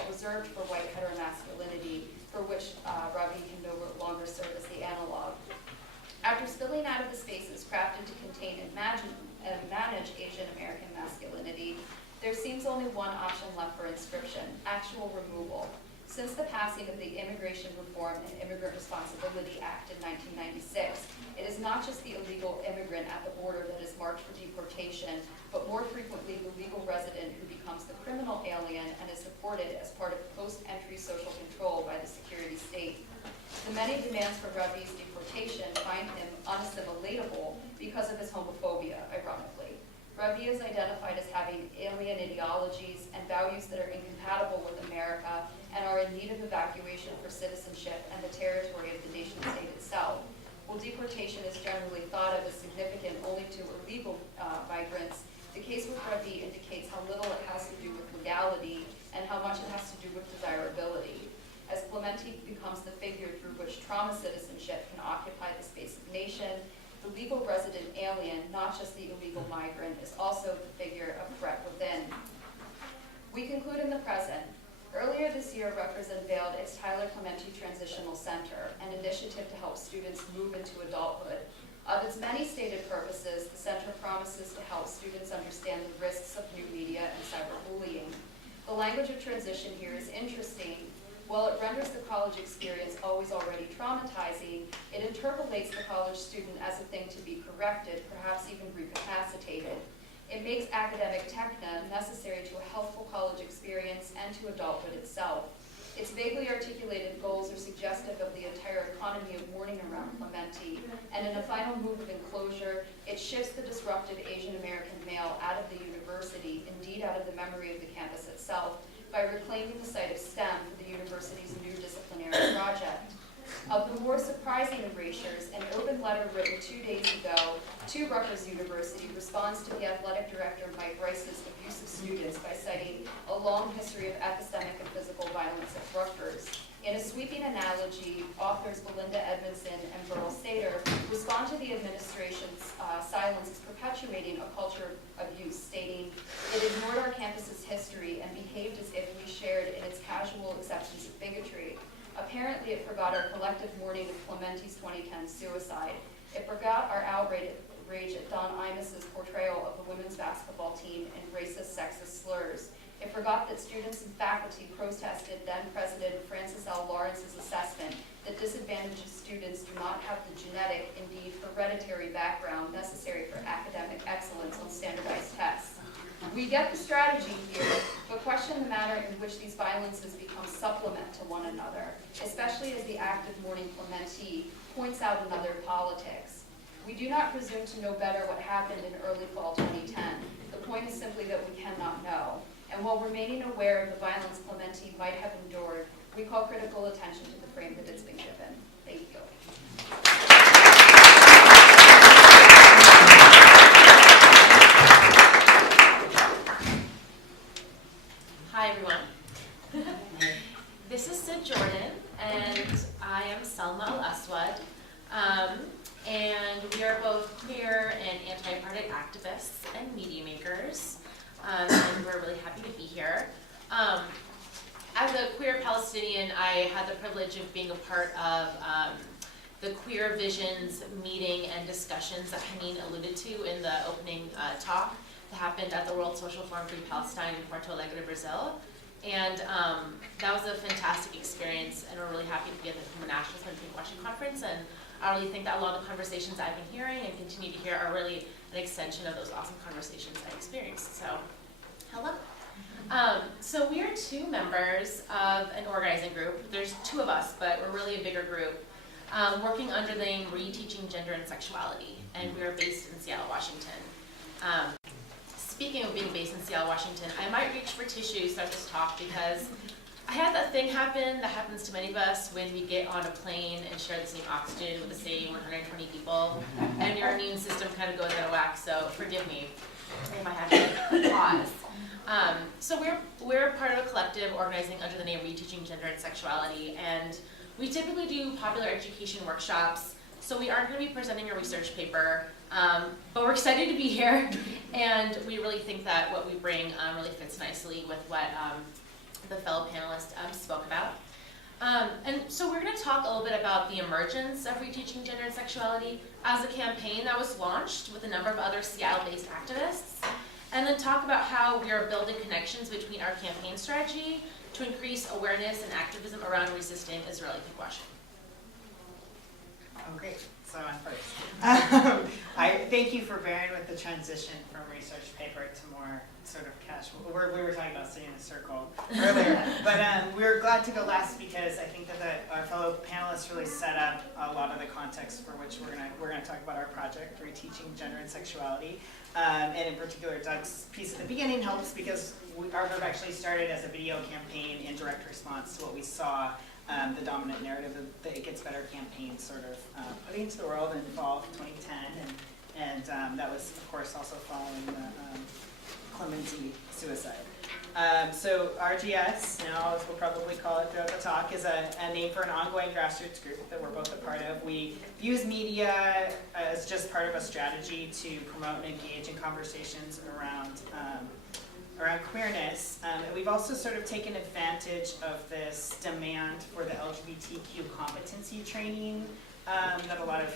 for white heteromasculinity, for which Ravi can no longer serve as the analog. After spilling out of the spaces crafted to contain and manage Asian American masculinity, there seems only one option left for inscription: actual removal. Since the passing of the Immigration Reform and Immigrant Responsibility Act in 1996, it is not just the illegal immigrant at the border that is marked for deportation, but more frequently the legal resident who becomes the criminal alien and is deported as part of post-entry social control by the security state. The many demands for Ravi's deportation find him unassimilatable because of his homophobia, ironically. Ravi is identified as having alien ideologies and values that are incompatible with America and are in need of evacuation for citizenship and the territory of the nation-state itself. While deportation is generally thought of as significant only to illegal migrants, the case with Ravi indicates how little it has to do with legality and how much it has to do with desirability. As Clementi becomes the figure through which trauma citizenship can occupy the space of nation, the legal resident alien, not just the illegal migrant, is also the figure of threat within. We conclude in the present. Earlier this year, Rutgers unveiled its Tyler Clementi Transitional Center, an initiative to help students move into adulthood. Of its many stated purposes, the center promises to help students understand the risks of new media and cyberbullying. The language of transition here is interesting. While it renders the college experience always already traumatizing, it interpolates the college student as a thing to be corrected, perhaps even recapacitated. It makes academic techna necessary to a healthful college experience and to adulthood itself. Its vaguely articulated goals are suggestive of the entire economy of mourning around Clementi, and in a final move of enclosure, it shifts the disrupted Asian American male out of the university, indeed out of the memory of the campus itself, by reclaiming the site of STEM for the university's new disciplinary project. Of the more surprising erasures, an open letter written 2 days ago to Rutgers University responds to the athletic director Mike Rice's abuse of students by citing a long history of epistemic and physical violence at Rutgers. In a sweeping analogy, authors Belinda Edmondson and Burl Sater respond to the administration's silence as perpetuating a culture of abuse, stating, "It ignored our campus's history and behaved as if we shared in its casual acceptance of bigotry. Apparently, it forgot our collective mourning of Clementi's 2010 suicide. It forgot our outrage at Don Imus's portrayal of the women's basketball team in racist, sexist slurs. It forgot that students and faculty protested then-President Francis L. Lawrence's assessment that disadvantaged students do not have the genetic, indeed hereditary background necessary for academic excellence on standardized tests. We get the strategy here, but question the manner in which these violences become supplement to one another, especially as the act of mourning Clementi points out another politics. We do not presume to know better what happened in early fall 2010. The point is simply that we cannot know. And while remaining aware of the violence Clementi might have endured, we call critical attention to the frame that it's been given. Thank you. Hi, everyone. This is Sid Jordan, and I am Selma Al-Aswad. And we are both queer and anti-apartheid activists and media makers. And we're really happy to be here. as a queer Palestinian, I had the privilege of being a part of the Queer Visions meeting and discussions that Haneen alluded to in the opening talk that happened at the World Social Forum for Palestine in Porto Alegre, Brazil. And that was a fantastic experience, and we're really happy to be at the Homonationalism and Pinkwashing conference. And I really think that a lot of the conversations I've been hearing and continue to hear are really an extension of those awesome conversations I experienced. So, hello. So we are 2 members of an organizing group. There's 2 of us, but we're really a bigger group, working under the name Reteaching Gender and Sexuality, and we are based in Seattle, Washington. Speaking of being based in Seattle, Washington, I might reach for tissues to start this talk because I had that thing happen that happens to many of us when we get on a plane and share the same oxygen with the same 120 people, and your immune system kind of goes out of whack, so forgive me if I have to pause. So we're part of a collective organizing under the name Reteaching Gender and Sexuality, and we typically do popular education workshops, so we aren't going to be presenting a research paper, but we're excited to be here, and we really think that what we bring really fits nicely with what the fellow panelists spoke about. And so we're going to talk a little bit about the emergence of Reteaching Gender and Sexuality as a campaign that was launched with a number of other Seattle-based activists, and then talk about how we are building connections between our campaign strategy to increase awareness and activism around resisting Israeli pinkwashing. Oh, great. So I'm first. I thank you for bearing with the transition from research paper to more sort of casual. We were talking about sitting in a circle earlier, but we were glad to go last because I think that our fellow panelists really set up a lot of the context for which we're gonna talk about our project, Reteaching Gender and Sexuality. And in particular, Doug's piece at the beginning helps because our group actually started as a video campaign in direct response to what we saw the dominant narrative of the It Gets Better campaign sort of putting into the world in fall of 2010. And that was, of course, also following the Clementi suicide. So RGS, now as we'll probably call it throughout the talk, is a name for an ongoing grassroots group that we're both a part of. We use media as just part of a strategy to promote and engage in conversations around queerness. And we've also sort of taken advantage of this demand for the LGBTQ competency training that a lot of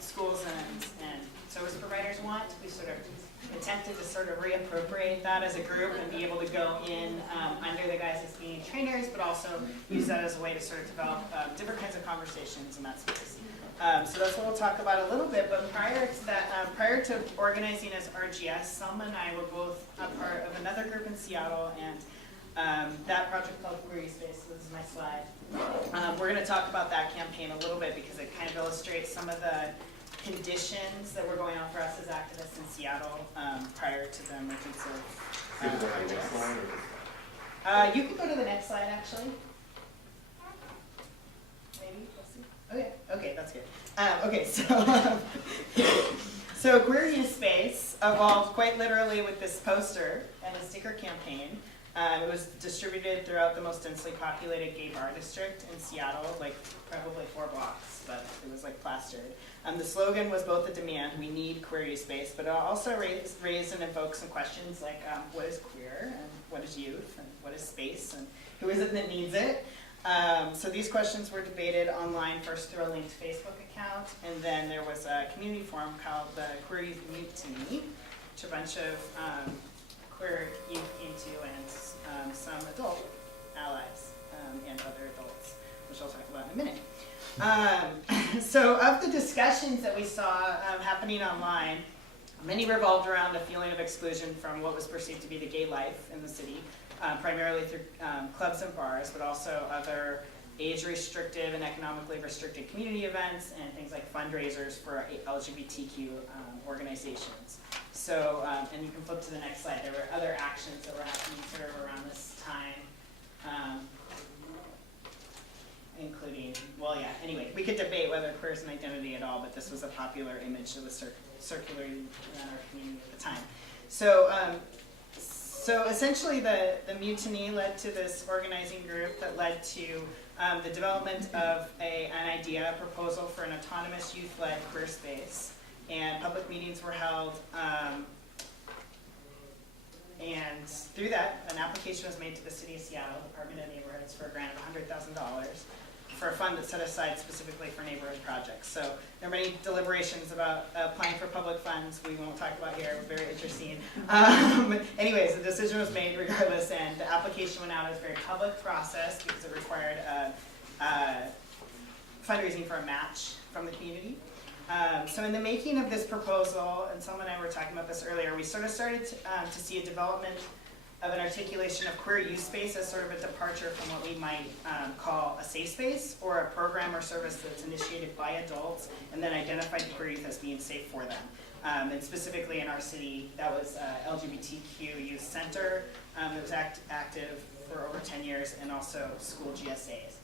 schools and service providers want. We sort of attempted to sort of reappropriate that as a group and be able to go in under the guise of being trainers, but also use that as a way to sort of develop different kinds of conversations in that space. So that's what we'll talk about a little bit, but prior to that, prior to organizing as RGS, Selma and I were both a part of another group in Seattle, and that project called Query Space, this is my slide. We're going to talk about that campaign a little bit because it kind of illustrates some of the conditions that were going on for us as activists in Seattle prior to the emergence of you can go to the next slide, actually. Maybe, we'll see. Okay, that's good. Okay, so Queer Space evolved quite literally with this poster and a sticker campaign. It was distributed throughout the most densely populated gay bar district in Seattle, like probably 4 blocks, but it was like plastered. The slogan was both a demand, we need queer space, but it also raised and invoked some questions like what is queer, and what is youth, and what is space, and who is it that needs it? So these questions were debated online, first through a linked Facebook account, and then there was a community forum called the Queer Youth Mutiny, which a bunch of queer youth came to, and some adult allies and other adults, which I'll talk about in a minute. So of the discussions that we saw happening online, many revolved around a feeling of exclusion from what was perceived to be the gay life in the city, primarily through clubs and bars, but also other age-restrictive and economically restricted community events and things like fundraisers for LGBTQ organizations. So, and you can flip to the next slide, there were other actions that were happening sort of around this time, including, well, yeah, anyway, we could debate whether queer is an identity at all, but this was a popular image that was circulating in our community at the time. So essentially the mutiny led to this organizing group that led to the development of an idea, a proposal for an autonomous youth-led queer space, and public meetings were held, And through that, an application was made to the City of Seattle, Department of Neighborhoods, for a grant of $100,000 for a fund that's set aside specifically for neighborhood projects. So there are many deliberations about applying for public funds. We won't talk about here. It was very interesting. Anyways, the decision was made regardless, and the application went out as a very public process because it required fundraising for a match from the community. So in the making of this proposal, and Selma and I were talking about this earlier, we sort of started to see a development of an articulation of queer youth space as sort of a departure from what we might call a safe space, or a program or service that's initiated by adults and then identified queer youth as being safe for them. And specifically in our city, that was LGBTQ Youth Center that was active for over 10 years, and also school GSAs.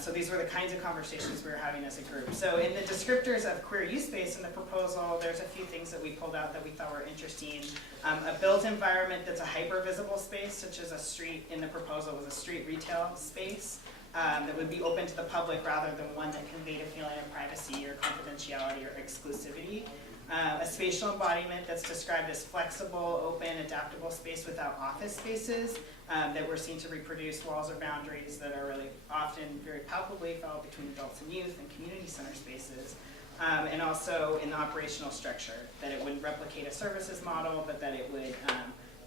So these were the kinds of conversations we were having as a group. So in the descriptors of queer youth space in the proposal, there's a few things that we pulled out that we thought were interesting. A built environment that's a hyper-visible space, such as a street in the proposal was a street retail space that would be open to the public rather than one that conveyed a feeling of privacy or confidentiality or exclusivity. A spatial embodiment that's described as flexible, open, adaptable space without office spaces that we're seen to reproduce walls or boundaries that are really often very palpably felt between adults and youth and community center spaces. And also in the operational structure, that it would replicate a services model, but that it would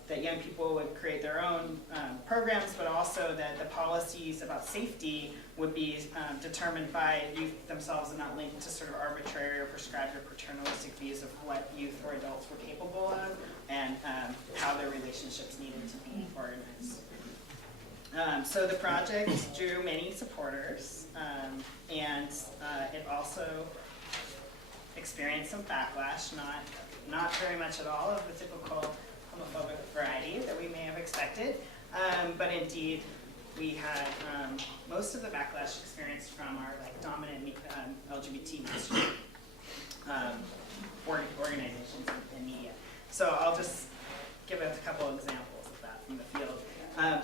that young people would create their own programs, but also that the policies about safety would be determined by youth themselves and not linked to sort of arbitrary or prescribed or paternalistic views of what youth or adults were capable of and how their relationships needed to be organized. So the project drew many supporters, and it also experienced some backlash, not very much at all of the typical homophobic variety that we may have expected, but indeed we had most of the backlash experienced from our dominant LGBT mainstream organizations and media. So I'll just give a couple examples of that from the field.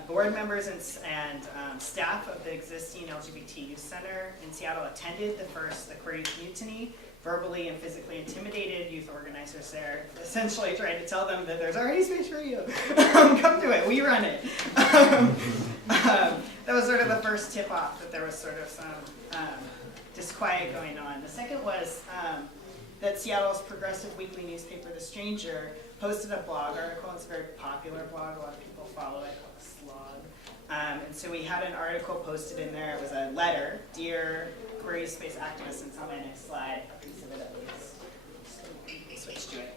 Board members and staff of the existing LGBT Youth Center in Seattle attended the Queer Youth Mutiny, verbally and physically intimidated youth organizers there, essentially trying to tell them that there's already space for you. Come to it, we run it. That was sort of the first tip-off that there was sort of some disquiet going on. The second was that Seattle's progressive weekly newspaper, The Stranger, posted a blog article. It's a very popular blog, a lot of people follow it, called Slog. And so we had an article posted in there. It was a letter, Dear Queer Youth Space Activists, and it's on my next slide, a piece of it at least. So switch to it.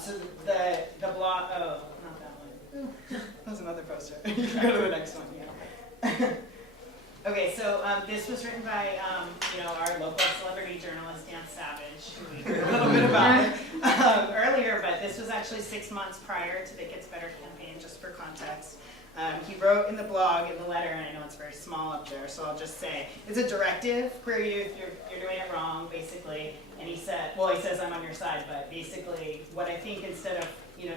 So the blog, oh, not that one. That was another poster. You can go to the next one, yeah. Okay, so this was written by our local celebrity journalist, Dan Savage, who we heard a little bit about earlier, but this was actually 6 months prior to the It Gets Better campaign, just for context. He wrote in the blog, in the letter, and I know it's very small up there, so I'll just say, it's a directive, queer youth, you're doing it wrong, basically. And he said, well, he says I'm on your side, but basically what I think, instead of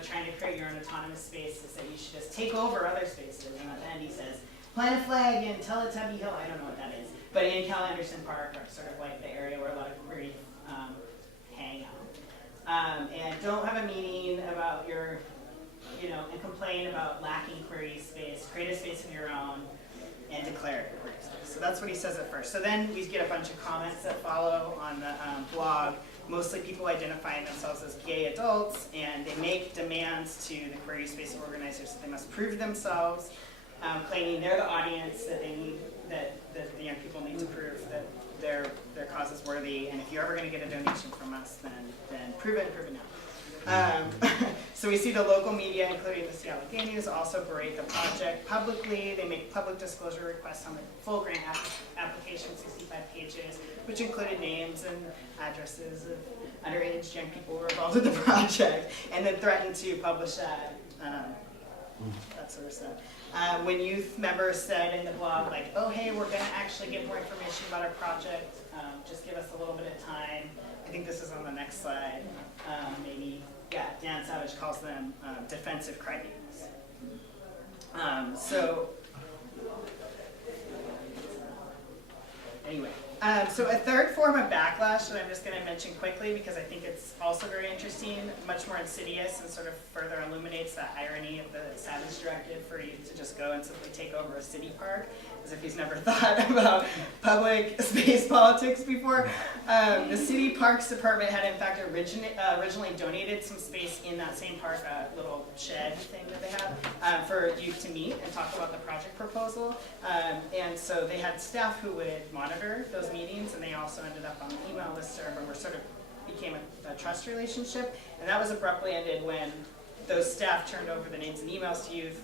trying to create your own autonomous space, is that you should just take over other spaces. And at the end he says, plant a flag in Teletubby Hill, I don't know what that is, but in Cal Anderson Park, or sort of like the area where a lot of queer youth hang out. And don't have a meeting about your and complain about lacking queer youth space, create a space of your own, and declare queer youth space. So that's what he says at first. So then we get a bunch of comments that follow on the blog, mostly people identifying themselves as gay adults, and they make demands to the queer youth space organizers that they must prove themselves, claiming they're the audience, that they need, that the young people need to prove that their cause is worthy, and if you're ever going to get a donation from us, then prove it and prove it now. So we see the local media, including the Seattle Gay News, also berate the project publicly. They make public disclosure requests on the full grant application, 65 pages, which included names and addresses of underage young people who were involved with the project, and then threatened to publish that sort of stuff. When youth members said in the blog, like, oh, hey, we're going to actually get more information about our project, just give us a little bit of time. I think this is on the next slide, maybe. Yeah, Dan Savage calls them defensive crybabies. Anyway, So a third form of backlash that I'm just going to mention quickly because I think it's also very interesting, much more insidious and sort of further illuminates the irony of the Savage Directive for you to just go and simply take over a city park, as if he's never thought about public space politics before. The city parks department had in fact originally donated some space in that same park, a little shed thing that they have, for youth to meet and talk about the project proposal. And so they had staff who would monitor those meetings, and they also ended up on the email listserv and were sort of became a trust relationship. And that was abruptly ended when those staff turned over the names and emails to youth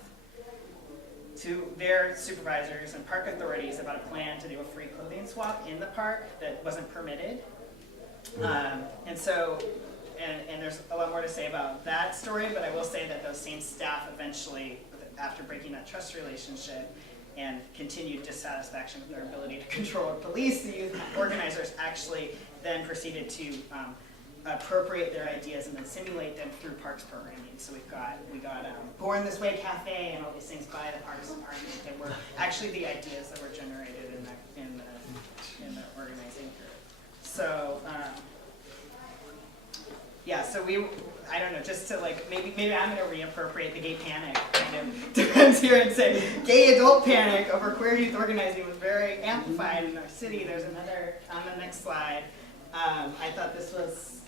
to their supervisors and park authorities about a plan to do a free clothing swap in the park that wasn't permitted. And so, and there's a lot more to say about that story, but I will say that those same staff eventually, after breaking that trust relationship and continued dissatisfaction with their ability to control or police, the youth organizers actually then proceeded to appropriate their ideas and then simulate them through parks programming. So we got Born This Way Cafe and all these things by the Parks Department that were actually the ideas that were generated in the organizing group. So yeah, so I don't know, just to like, maybe I'm gonna reappropriate the gay panic kind of defense here and say gay adult panic over queer youth organizing was very amplified in our city. There's another on the next slide. I thought this was,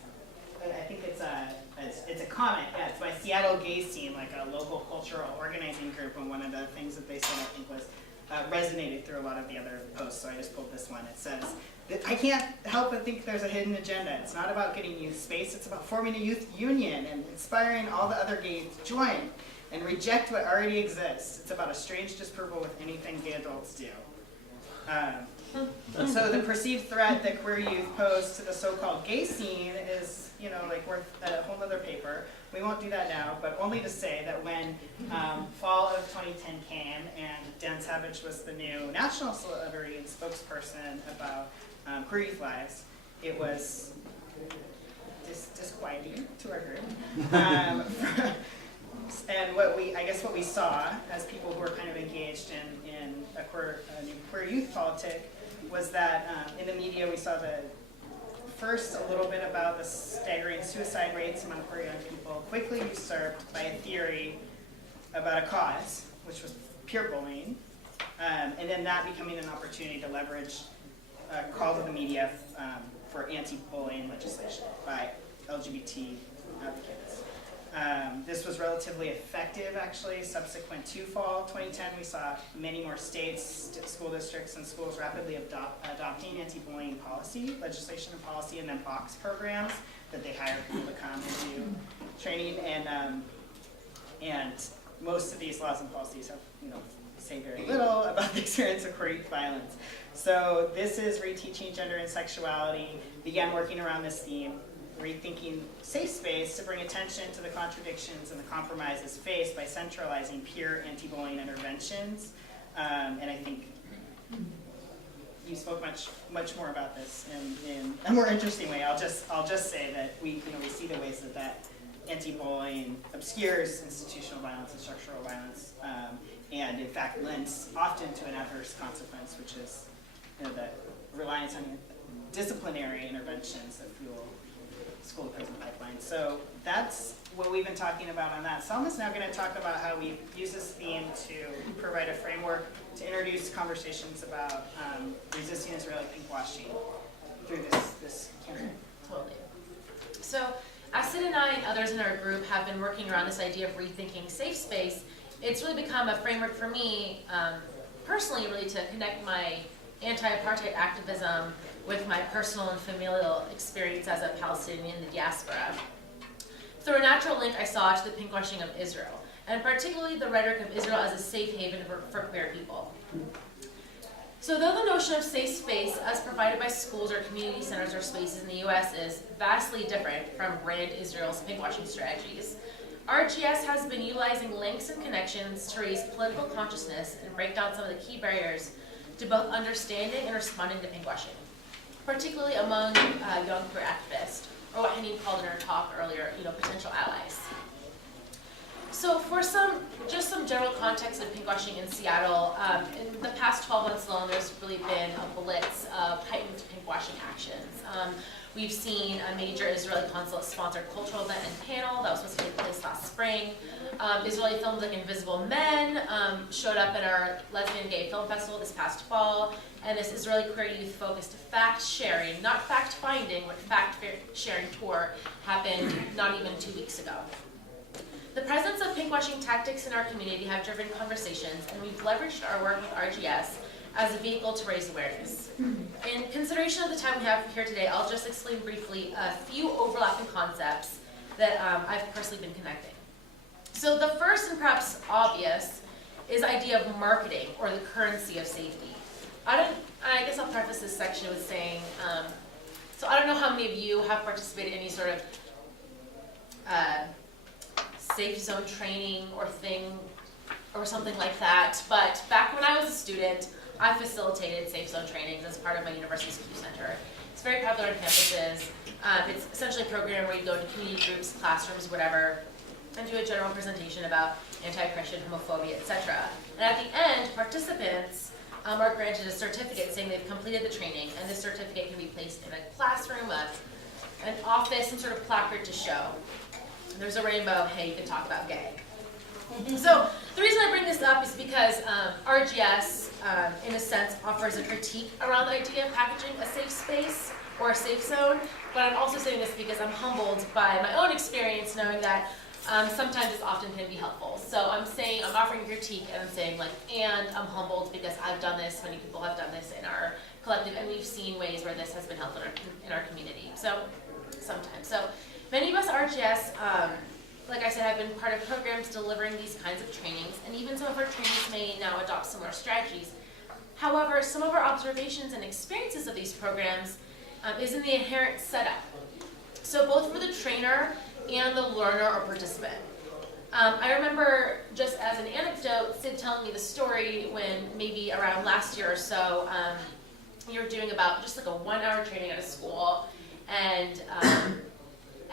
I think it's a comic, yeah, it's by Seattle Gay Scene, like a local cultural organizing group, and one of the things that they said I think was resonated through a lot of the other posts, so I just pulled this one. It says, I can't help but think there's a hidden agenda. It's not about getting youth space, it's about forming a youth union and inspiring all the other gays to join and reject what already exists. It's about a strange disapproval with anything gay adults do. So the perceived threat that queer youth pose to the so-called gay scene is, like worth a whole other paper. We won't do that now, but only to say that when fall of 2010 came and Dan Savage was the new national celebrity and spokesperson about queer youth lives, it was disquieting to our group. And what we saw as people who were kind of engaged in a queer youth politic was that in the media we saw first a little bit about the staggering suicide rates among queer young people, quickly usurped by a theory about a cause, which was peer bullying, and then that becoming an opportunity to leverage a call to the media for anti-bullying legislation by LGBT advocates. This was relatively effective, actually. Subsequent to fall 2010, we saw many more states, school districts, and schools rapidly adopting anti-bullying policy, legislation and policy, and then box programs that they hired people to come and do training. And most of these laws and policies have, say very little about the experience of queer youth violence. So this is reteaching gender and sexuality, began working around this theme, rethinking safe space to bring attention to the contradictions and the compromises faced by centralizing peer anti-bullying interventions. And I think you spoke much more about this in a more interesting way. I'll just say that we see the ways that anti-bullying obscures institutional violence and structural violence, and in fact lends often to an adverse consequence, which is the reliance on disciplinary interventions that fuel school to prison pipeline. So that's what we've been talking about on that. Selma's now going to talk about how we use this theme to provide a framework to introduce conversations about resisting Israeli pinkwashing through this campaign. Totally. So Sid and I and others in our group have been working around this idea of rethinking safe space. It's really become a framework for me, personally, really to connect my anti-apartheid activism with my personal and familial experience as a Palestinian in the diaspora. Through a natural link I saw to the pinkwashing of Israel, and particularly the rhetoric of Israel as a safe haven for queer people. So though the notion of safe space as provided by schools or community centers or spaces in the US is vastly different from brand Israel's pinkwashing strategies, RGS has been utilizing links and connections to raise political consciousness and break down some of the key barriers to both understanding and responding to pinkwashing, particularly among young queer activists, or what Henny called in her talk earlier, potential allies. So for just some general context of pinkwashing in Seattle, in the past 12 months alone, there's really been a blitz of heightened pinkwashing actions. We've seen a major Israeli consulate-sponsored cultural event and panel that was supposed to take place last spring. Israeli films like Invisible Men showed up at our Lesbian Gay Film Festival this past fall, and this Israeli queer youth-focused fact-sharing, not fact-finding, but fact-sharing tour happened not even 2 weeks ago. The presence of pinkwashing tactics in our community have driven conversations, and we've leveraged our work with RGS as a vehicle to raise awareness. In consideration of the time we have here today, I'll just explain briefly a few overlapping concepts that I've personally been connecting. So the first and perhaps obvious is the idea of marketing, or the currency of safety. I guess I'll preface this section with saying, so I don't know how many of you have participated in any sort of safe zone training or thing or something like that, but back when I was a student, I facilitated safe zone trainings as part of my university's Q Center. It's very popular on campuses. It's essentially a program where you go to community groups, classrooms, whatever, and do a general presentation about anti-oppression, homophobia, etc. And at the end, participants are granted a certificate saying they've completed the training, and this certificate can be placed in a classroom, an office, some sort of placard to show. There's a rainbow, hey, you can talk about gay. So the reason I bring this up is because RGS, in a sense, offers a critique around the idea of packaging a safe space or a safe zone, but I'm also saying this because I'm humbled by my own experience knowing that sometimes this often can be helpful. So I'm offering a critique, and I'm saying and I'm humbled because I've done this, many people have done this in our collective, and we've seen ways where this has been helpful in our community. So sometimes. So many of us RGS, like I said, have been part of programs delivering these kinds of trainings, and even some of our trainings may now adopt similar strategies. However, some of our observations and experiences of these programs is in the inherent setup. So both for the trainer and the learner or participant. I remember, just as an anecdote, Sid telling me the story when maybe around last year or so, you were doing about just like a 1-hour training at a school, and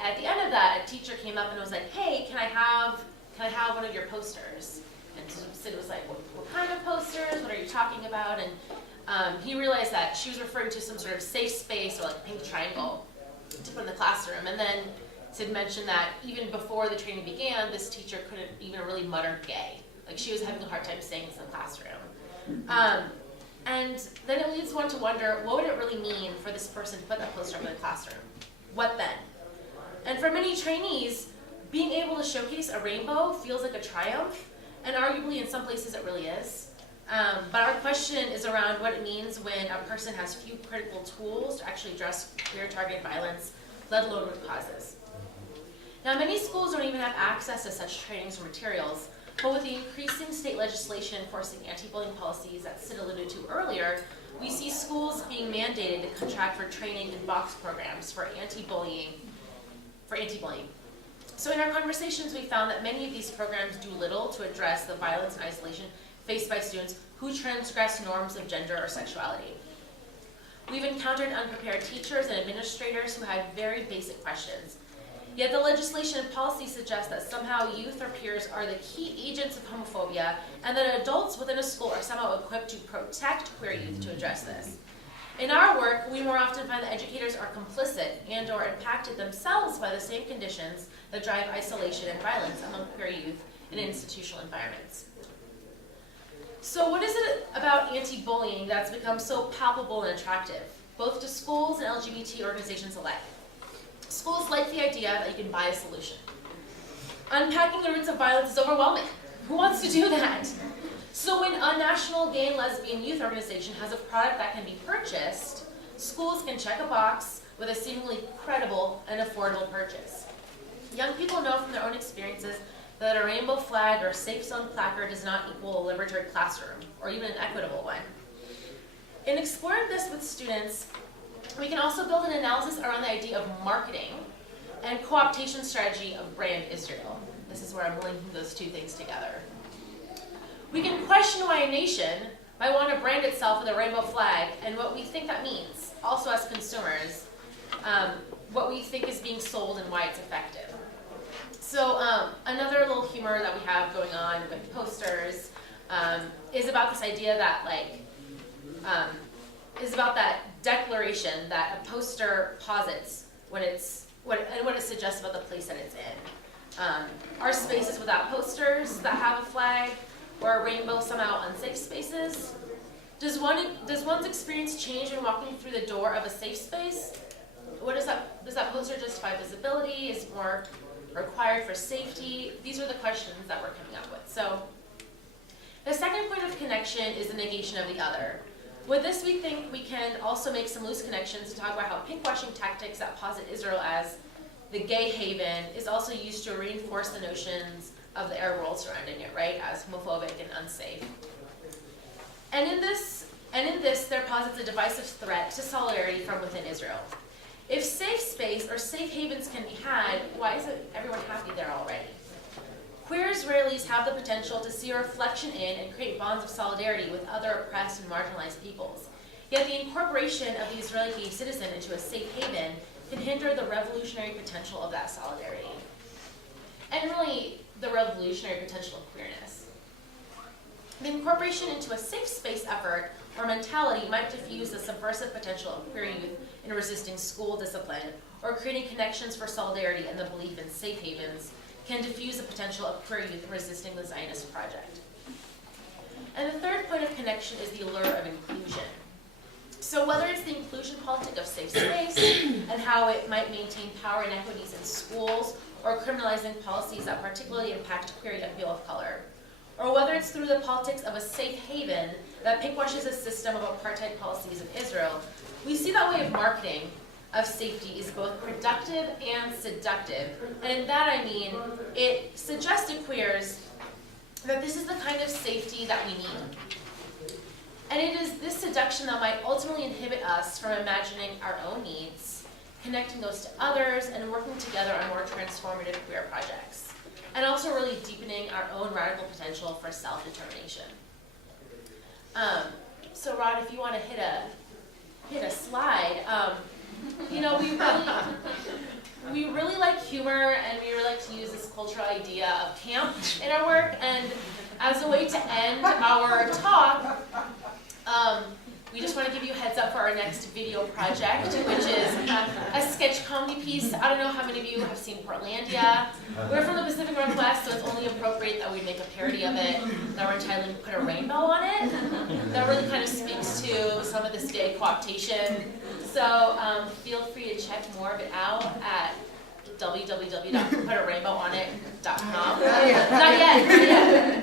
at the end of that, a teacher came up and was like, hey, can I have one of your posters? And Sid was like, what kind of posters? What are you talking about? And he realized that she was referring to some sort of safe space or like pink triangle to put in the classroom. And then Sid mentioned that even before the training began, this teacher couldn't even really mutter gay. Like she was having a hard time saying this in the classroom. And then it leads one to wonder, what would it really mean for this person to put that poster up in the classroom? What then? And for many trainees, being able to showcase a rainbow feels like a triumph, and arguably in some places it really is. But our question is around what it means when a person has few critical tools to actually address queer targeted violence, let alone root causes. Now, many schools don't even have access to such trainings or materials, but with the increasing state legislation enforcing anti-bullying policies that Sid alluded to earlier, we see schools being mandated to contract for training and box programs for anti-bullying. So in our conversations, we found that many of these programs do little to address the violence and isolation faced by students who transgress norms of gender or sexuality. We've encountered unprepared teachers and administrators who had very basic questions. Yet the legislation and policy suggest that somehow youth or peers are the key agents of homophobia, and that adults within a school are somehow equipped to protect queer youth to address this. In our work, we more often find that educators are complicit and or impacted themselves by the same conditions that drive isolation and violence among queer youth in institutional environments. So what is it about anti-bullying that's become so palpable and attractive, both to schools and LGBT organizations alike? Schools like the idea that you can buy a solution. Unpacking the roots of violence is overwhelming. Who wants to do that? So when a national gay and lesbian youth organization has a product that can be purchased, schools can check a box with a seemingly credible and affordable purchase. Young people know from their own experiences that a rainbow flag or a safe zone placard does not equal a liberatory classroom, or even an equitable one. In exploring this with students, we can also build an analysis around the idea of marketing and co-optation strategy of brand Israel. This is where I'm linking those two things together. We can question why a nation might want to brand itself with a rainbow flag and what we think that means, also as consumers, what we think is being sold and why it's effective. So another little humor that we have going on with posters is about this idea that is about that declaration that a poster posits when what it suggests about the place that it's in. Are spaces without posters that have a flag or a rainbow somehow unsafe spaces? Does one's experience change when walking through the door of a safe space? Does that poster justify visibility? Is it more required for safety? These are the questions that we're coming up with. So the second point of connection is the negation of the other. With this, we think we can also make some loose connections to talk about how pinkwashing tactics that posit Israel as the gay haven is also used to reinforce the notions of the Arab world surrounding it, right, as homophobic and unsafe. And in this, there posits a divisive threat to solidarity from within Israel. If safe space or safe havens can be had, why isn't everyone happy there already? Queer Israelis have the potential to see a reflection in and create bonds of solidarity with other oppressed and marginalized peoples. Yet the incorporation of the Israeli gay citizen into a safe haven can hinder the revolutionary potential of that solidarity. And really, the revolutionary potential of queerness. The incorporation into a safe space effort or mentality might diffuse the subversive potential of queer youth in resisting school discipline, or creating connections for solidarity and the belief in safe havens can diffuse the potential of queer youth in resisting the Zionist project. And the third point of connection is the allure of inclusion. So whether it's the inclusion politic of safe space and how it might maintain power inequities in schools, or criminalizing policies that particularly impact queer young people of color, or whether it's through the politics of a safe haven that pinkwashes a system of apartheid policies in Israel, we see that way of marketing of safety is both productive and seductive. And in that I mean, it suggests to queers that this is the kind of safety that we need. And it is this seduction that might ultimately inhibit us from imagining our own needs, connecting those to others, and working together on more transformative queer projects. And also really deepening our own radical potential for self-determination. So Rod, if you want to hit a slide, you know, we really like humor, and we really like to use this cultural idea of camp in our work. And as a way to end our talk, we just want to give you a heads up for our next video project, which is a sketch comedy piece. I don't know how many of you have seen Portlandia. We're from the Pacific Northwest, so it's only appropriate that we make a parody of it that we're entitling Put a Rainbow on It. That really kind of speaks to some of this gay cooptation. So feel free to check more of it out at www.putarainbowonit.com. Not yet.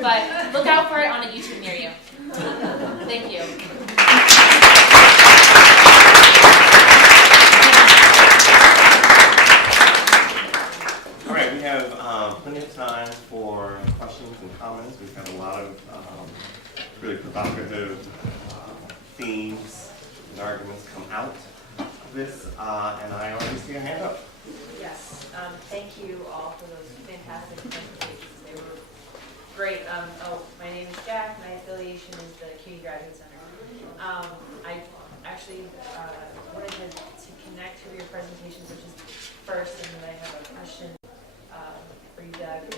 But look out for it on a YouTube near you. Thank you. All right, we have plenty of time for questions and comments. We've had a lot of really provocative themes and arguments come out of this, and I already see a hand up. Yes, thank you all for those fantastic presentations. They were great. My name is Jack. My affiliation is the Cuny Graduate Center. I actually wanted to connect to your presentations, which is first, and then I have a question for you, Doug.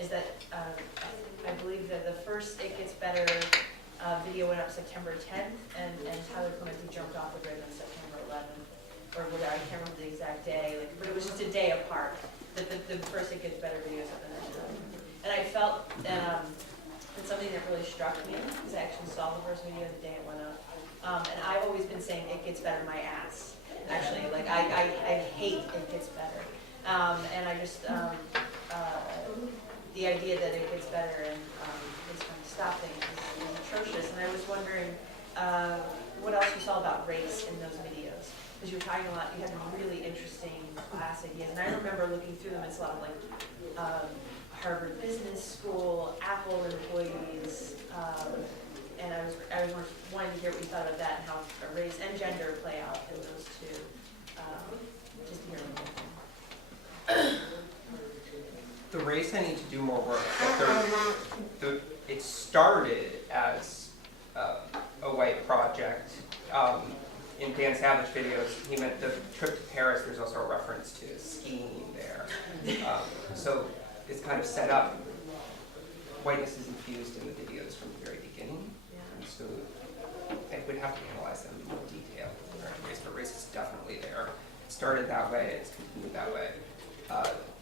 Is that I believe that the first It Gets Better video went up September 10th, and Tyler Clementi jumped off the grid on September 11th. Or whatever, I can't remember the exact day, but it was just a day apart. The first It Gets Better videos up the next one. And I felt that something that really struck me, because I actually saw the first video the day it went up. And I've always been saying it gets better my ass. Actually, like I hate It Gets Better. And I just, the idea that it gets better and it's going to stop things is atrocious. And I was wondering what else you saw about race in those videos. Because you were talking a lot, you had really interesting class ideas, and I remember looking through them. It's a lot of like Harvard Business School, Apple employees, and I was wanting to hear what you thought about that and how race and gender play out in those two. Just to hear more. The race, I need to do more work. But it started as a white project. In Dan Savage videos, he meant the trip to Paris. There's also a reference to skiing there. So it's kind of set up. Whiteness is infused in the videos from the very beginning. And so it would have to analyze them in more detail in certain ways, but race is definitely there. It started that way, it's continued that way.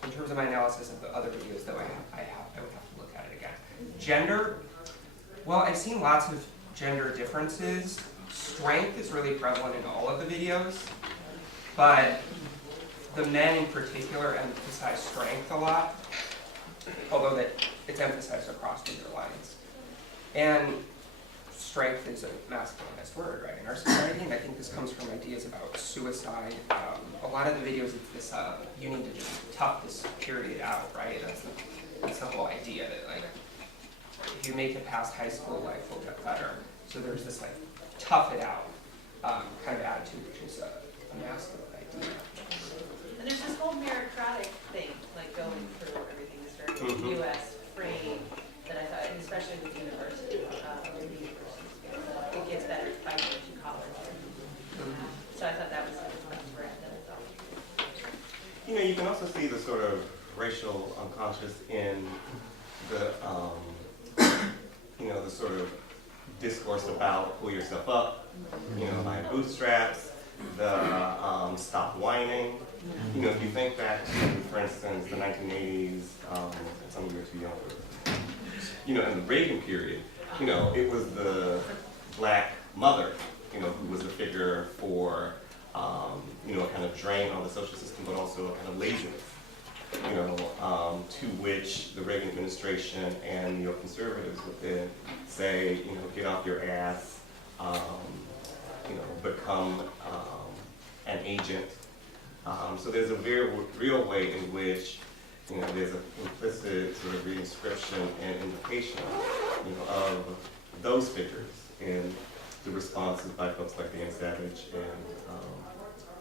In terms of my analysis of the other videos, though, I would have to look at it again. Gender, well, I've seen lots of gender differences. Strength is really prevalent in all of the videos, but the men in particular emphasize strength a lot, although that it's emphasized across gender lines. And strength is a masculinist word, right, in our society, and I think this comes from ideas about suicide. A lot of the videos, it's this, you need to just tough this period out, right? That's the whole idea that, like, if you make it past high school, life will get better. So there's this, like, tough it out kind of attitude, which is a masculine idea. And there's this whole meritocratic thing, like going through everything is very US frame that I thought, and especially with university, it gets better by going to college. So I thought that was a threat that I thought. You know, you can also see the sort of racial unconscious in the, you know, the sort of discourse about pull yourself up, you know, by bootstraps, the stop whining. You know, if you think back to, for instance, the 1980s, some of you are too young for this, you know, in the Reagan period, you know, it was the black mother, you know, who was the figure for, you know, a kind of drain on the social system, but also a kind of laziness, you know, to which the Reagan administration and neoconservatives would then say, you know, get off your ass, you know, become an agent. So there's a very real way in which, you know, there's an implicit sort of reinscription and invocation, you know, of those figures in the responses by folks like Dan Savage and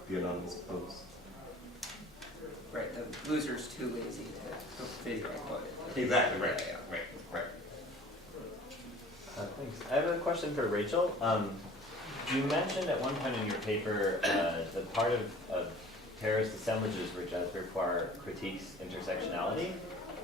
the Anonymous Post. Right, the loser's too lazy to figure out what it is. Exactly, right, Yeah, yeah. right. Thanks. I have a question for Rachel. You mentioned at one point in your paper the part of terrorist assemblages where Jazz Berpoir critiques intersectionality.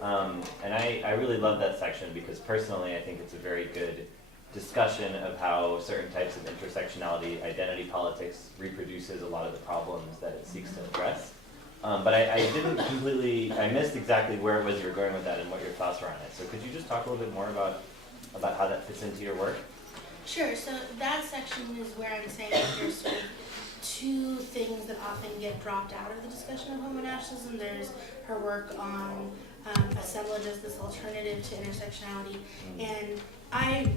And I really love that section because personally I think it's a very good discussion of how certain types of intersectionality identity politics reproduces a lot of the problems that it seeks to address. But I didn't completely, I missed exactly where it was you were going with that and what your thoughts were on it. So could you just talk a little bit more about how that fits into your work? Sure, so that section is where I'm saying that there's sort of two things that often get dropped out of the discussion of homonationalism. There's her work on assemblage as this alternative to intersectionality, and I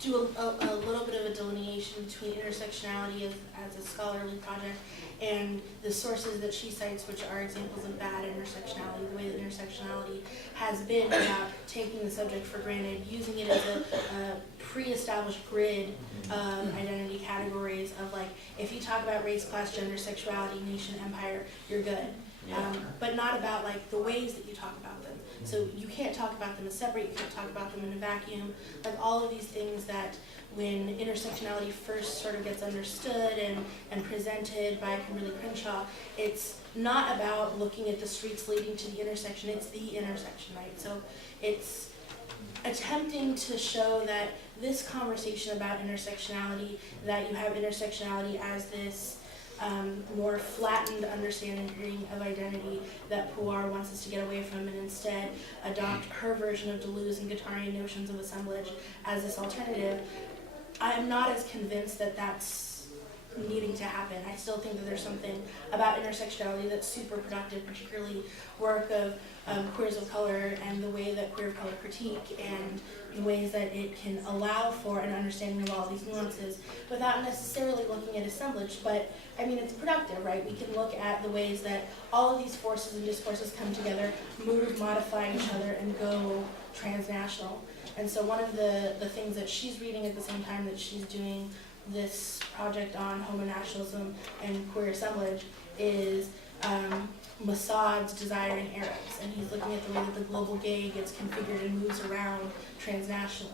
do a little bit of a delineation between intersectionality as a scholarly project and the sources that she cites, which are examples of bad intersectionality, the way that intersectionality has been about taking the subject for granted, using it as a pre-established grid of identity categories of, like, if you talk about race, class, gender, sexuality, nation, empire, you're good. But not about, like, the ways that you talk about them. So you can't talk about them as separate, you can't talk about them in a vacuum. Like, all of these things that when intersectionality first sort of gets understood and presented by Kimberly Crenshaw, it's not about looking at the streets leading to the intersection, it's the intersection, right? So it's attempting to show that this conversation about intersectionality, that you have intersectionality as this more flattened understanding of identity that Puar wants us to get away from, and instead adopt her version of Deleuze and Guattarian notions of assemblage as this alternative. I'm not as convinced that that's needing to happen. I still think that there's something about intersectionality that's super productive, particularly work of queers of color and the way that queer of color critique and the ways that it can allow for an understanding of all these nuances without necessarily looking at assemblage. But I mean, it's productive, right? We can look at the ways that all of these forces and discourses come together, move, modify each other, and go transnational. And so one of the things that she's reading at the same time that she's doing this project on homonationalism and queer assemblage is Massad's Desiring Arabs, and he's looking at the way that the global gay gets configured and moves around transnationally.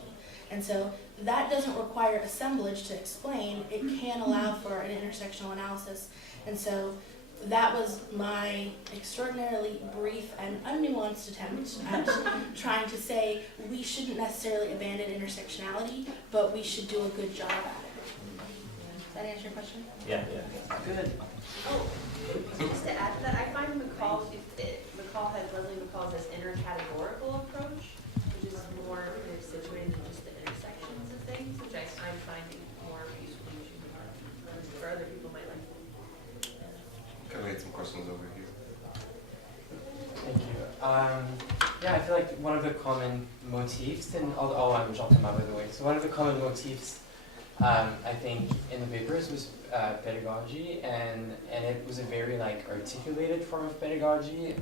And so that doesn't require assemblage to explain, it can allow for an intersectional analysis. And so that was my extraordinarily brief and unnuanced attempt at trying to say we shouldn't necessarily abandon intersectionality, but we should do a good job at it. that answer your question? Yeah. Good. Oh, just to add to that, I find McCall has Leslie McCall's this intercategorical approach, which is more kind of situated in just the intersections of things, which I'm finding more useful for other people might like. Can we get some questions over here? Thank you. Yeah, I feel like one of the common motifs, and I'm Jean-Thomas, by the way. So one of the common motifs, I think, in the papers was pedagogy, and it was a very articulated form of pedagogy.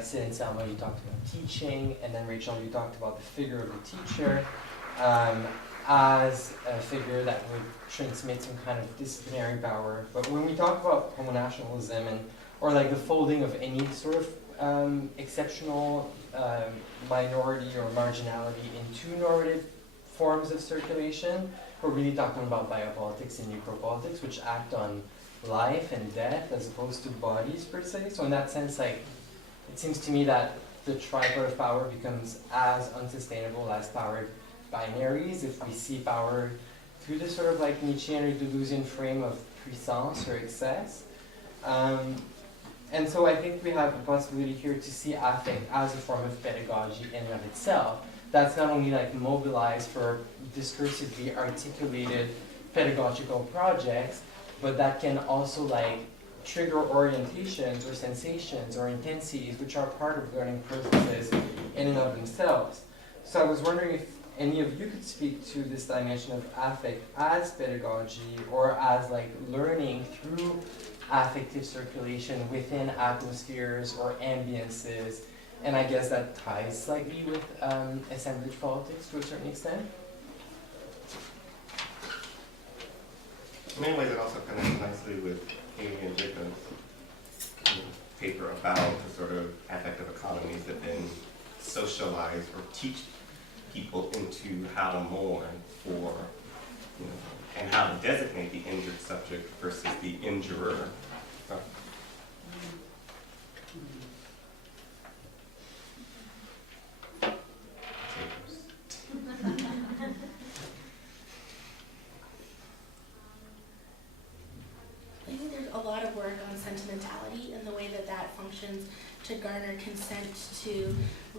Sid and Selma, you talked about teaching, and then Rachel, you talked about the figure of the teacher as a figure that would transmit some kind of disciplinary power. But when we talk about homonationalism or the folding of any sort of exceptional minority or marginality into normative forms of circulation, we're really talking about biopolitics and necropolitics, which act on life and death as opposed to bodies per se. So in that sense, it seems to me that the tripod of power becomes as unsustainable as power binaries if we see power through this sort of Nietzschean or Deleuzian frame of puissance or excess. And so I think we have a possibility here to see affect as a form of pedagogy in and of itself. That's not only mobilized for discursively articulated pedagogical projects, but that can also trigger orientations or sensations or intensities which are part of learning processes in and of themselves. So I was wondering if any of you could speak to this dimension of affect as pedagogy or as learning through affective circulation within atmospheres or ambiences, and I guess that ties slightly with assemblage politics to a certain extent. In many ways, it also connects nicely with Cuny and Jacob's paper about the sort of affective economies that then socialize or teach people into how to mourn for, and how to designate the injured subject versus the injurer. I think there's a lot of work on sentimentality and the way that that functions to garner consent to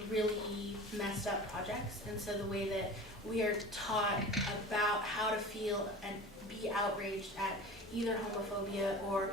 really messed up projects. And so the way that we are taught about how to feel and be outraged at either homophobia or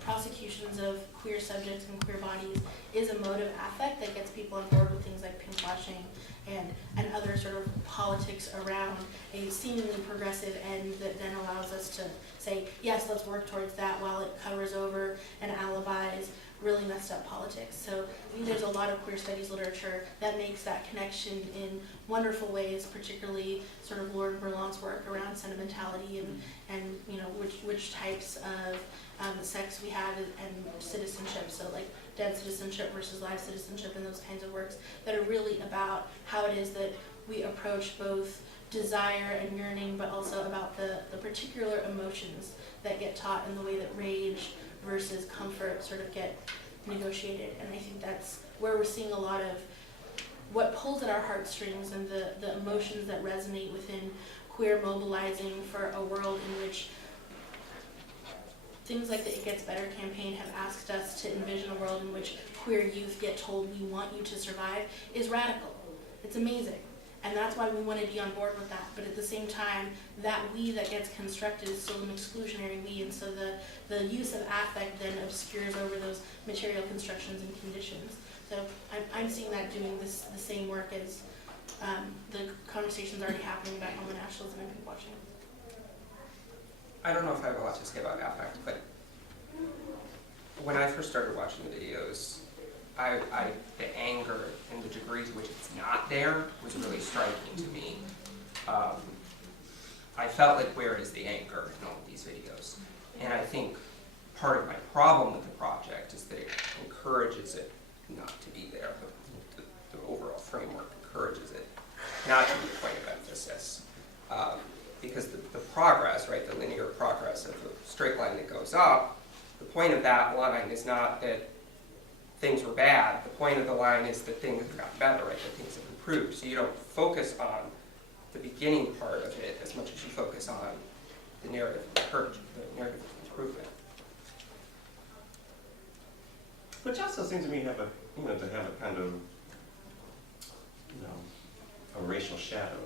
prosecutions of queer subjects and queer bodies is a mode of affect that gets people on board with things like pinkwashing and other sort of politics around a seemingly progressive end that then allows us to say, yes, let's work towards that while it covers over and alibis really messed up politics. So I think there's a lot of queer studies literature that makes that connection in wonderful ways, particularly sort of Lord Berlant's work around sentimentality and which types of sex we have and citizenship. So dead citizenship versus live citizenship and those kinds of works that are really about how it is that we approach both desire and yearning, but also about the particular emotions that get taught in the way that rage versus comfort sort of get negotiated. And I think that's where we're seeing a lot of what pulls at our heartstrings and the emotions that resonate within queer mobilizing for a world in which things like the It Gets Better campaign have asked us to envision a world in which queer youth get told we want you to survive is radical. It's amazing. And that's why we want to be on board with that. But at the same time, that we that gets constructed is still an exclusionary we, and so the use of affect then obscures over those material constructions and conditions. So I'm seeing that doing the same work as the conversations already happening about homonationalism and pinkwashing. I don't know if I have a lot to say about affect, but when I first started watching the videos, the anger and the degree to which it's not there was really striking to me. I felt like, where is the anger in all of these videos? And I think part of my problem with the project is that it encourages it not to be there. The overall framework encourages it not to be a point of emphasis. Because the progress, right, the linear progress of the straight line that goes up, the point of that line is not that things were bad. The point of the line is that things have gotten better, right, that things have improved. So you don't focus on the beginning part of it as much as you focus on the narrative encouraged, the narrative improvement. But you also seem to me to have a kind of, a racial shadow,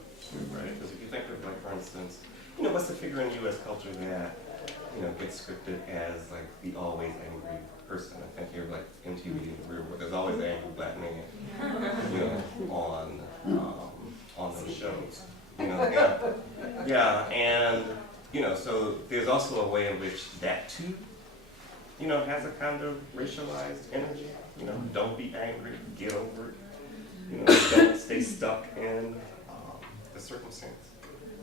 right? Because if you think of, like, for instance, what's the figure in U.S. culture that, gets scripted as, like, the always angry person? I think you're like MTV in the real world. There's always an angry black man, on those shows. And so there's also a way in which that too, has a kind of racialized energy. Don't be angry, get over it. Don't stay stuck in the circumstance.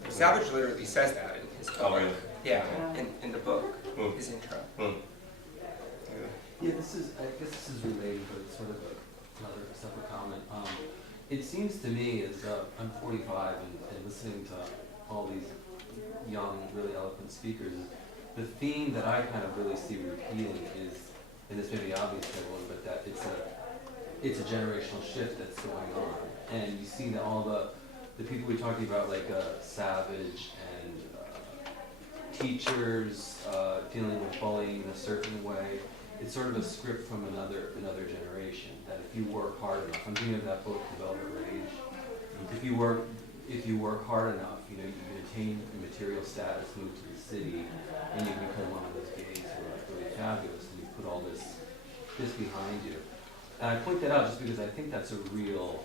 Savage literally says that in his book. Oh, really? Yeah, in the book, his intro. Yeah, I guess this is related, but it's sort of another separate comment. It seems to me as I'm 45 and listening to all these young, really eloquent speakers, the theme that I kind of really see repeating is, and this may be obvious to everyone, but that it's a generational shift that's going on. And you see that all the people we're talking about, like Savage and teachers dealing with bullying in a certain way, it's sort of a script from another generation, that if you work hard enough, I'm thinking of that book, The Velvet Rage, if you work hard enough, you can attain material status, move to the city, and you become one of those gays who are really fabulous, and you put all this behind you. And I point that out just because I think that's a real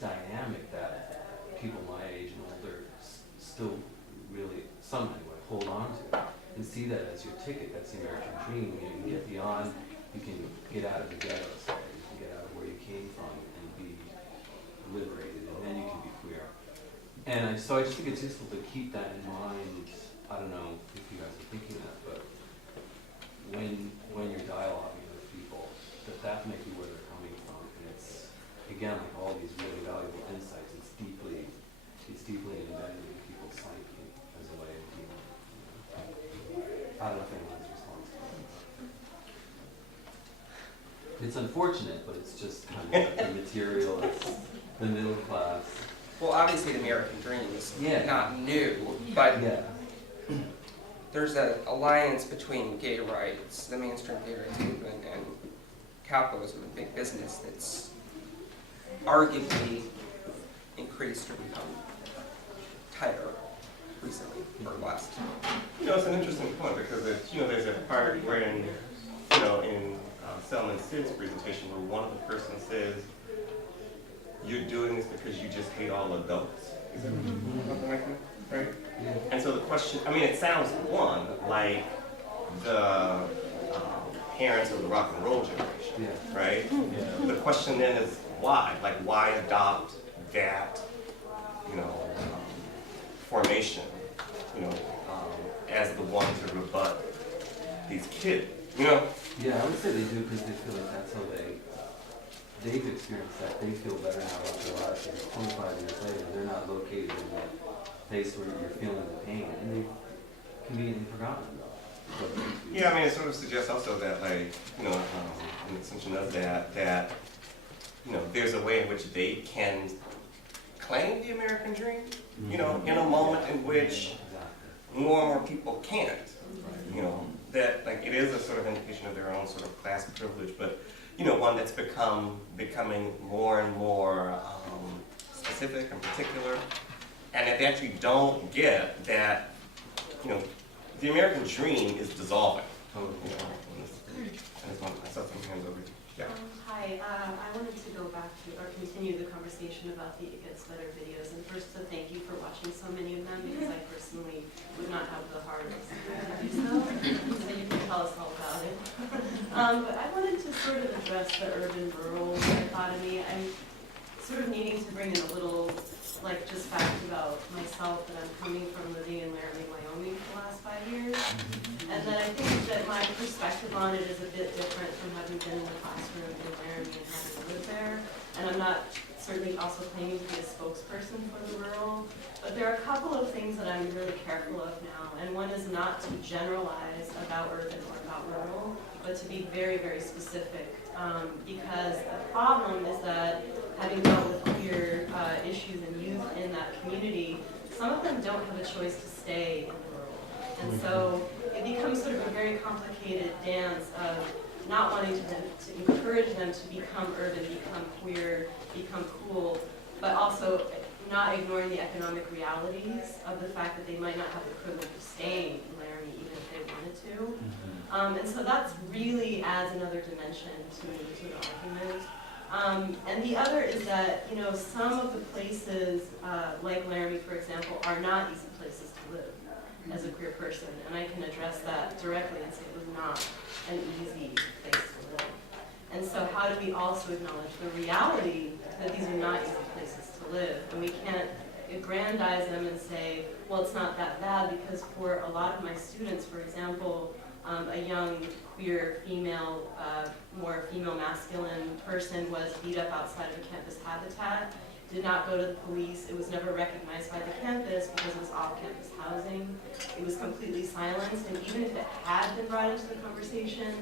dynamic that people my age and older still really, some anyway, hold on to and see that as your ticket. That's the American dream. You can get beyond, you can get out of the ghettos, you can get out of where you came from and be liberated, and then you can be queer. And so I just think it's useful to keep that in mind. I don't know if you guys are thinking that, but when you're dialoguing with people, that might be where they're coming from. And it's, again, like all these really valuable insights, it's deeply embedded in people's psyche as a way of dealing. I don't know if anyone's response to that. It's unfortunate, but it's just kind of the material, it's the middle class. Well, obviously the American dream is Yeah. not new, but Yeah. there's an alliance between gay rights, the mainstream gay rights movement, and capitalism and big business that's arguably increased or become tighter recently or last. It's an interesting point because there's a part where in Selma and Sid's presentation where one of the persons says, "You're doing this because you just hate all adults." Is that something like that? Right? Yeah. And so the question, it sounds one like the parents of the rock and roll generation, Yeah. right? Yeah. The question then is why? Like, why adopt that, formation, as the one to rebut these kids, Yeah, I would say they do because they feel like that's how they've experienced that. They feel better now about their lives. 25 years later, they're not located in that place where you're feeling the pain, and they've conveniently forgotten about it. Yeah, it sort of suggests also that, like, an extension of that, there's a way in which they can claim the American dream, in a moment in which more and more people can't, that, like, it is a sort of indication of their own sort of class privilege, but, one that's becoming more and more specific and particular, and that they actually don't get that, the American dream is dissolving. I saw some hands over here. Yeah. Hi, I wanted to go back to, or continue the conversation about the It Gets Better videos, and first to thank you for watching so many of them, because I personally would not have the heart to do so, so you can tell us all about it. But I wanted to sort of address the urban-rural dichotomy. I'm sort of needing to bring in a little, like, just fact about myself, that I'm coming from living in Laramie, Wyoming for the last 5 years. And that I think that my perspective on it is a bit different from having been in the classroom in Laramie and having lived there. And I'm not certainly also claiming to be a spokesperson for the rural, but there are a couple of things that I'm really careful of now. And one is not to generalize about urban or about rural, but to be very, very specific. Because the problem is that having dealt with queer issues and youth in that community, some of them don't have a choice to stay in the rural. And so it becomes sort of a very complicated dance of not wanting to encourage them to become urban, become queer, become cool, but also not ignoring the economic realities of the fact that they might not have the privilege of staying in Laramie even if they wanted to. And so that's really adds another dimension to the argument. And the other is that, you know, some of the places, like Laramie, for example, are not easy places to live as a queer person. And I can address that directly and say it was not an easy place to live. And so how do we also acknowledge the reality that these are not easy places to live? And we can't aggrandize them and say, well, it's not that bad, because for a lot of my students, for example, a young queer female, more female masculine person was beat up outside of a campus habitat, did not go to the police. It was never recognized by the campus because it was off-campus housing. It was completely silenced, and even if it had been brought into the conversation,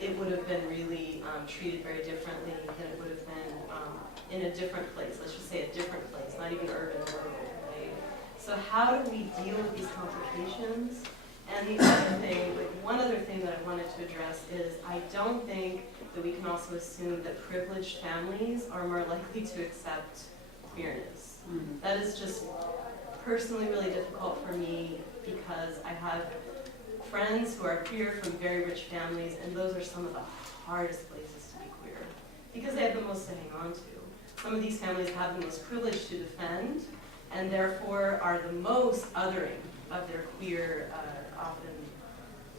it would have been really treated very differently than it would have been in a different place. Let's just say a different place, not even urban or rural, right? So how do we deal with these complications? And the other thing, one other thing that I wanted to address is I don't think that we can also assume that privileged families are more likely to accept queerness. That is just personally really difficult for me because I have friends who are queer from very rich families, and those are some of the hardest places to be queer because they have the most to hang on to. Some of these families have the most privilege to defend and therefore are the most othering of their queer, often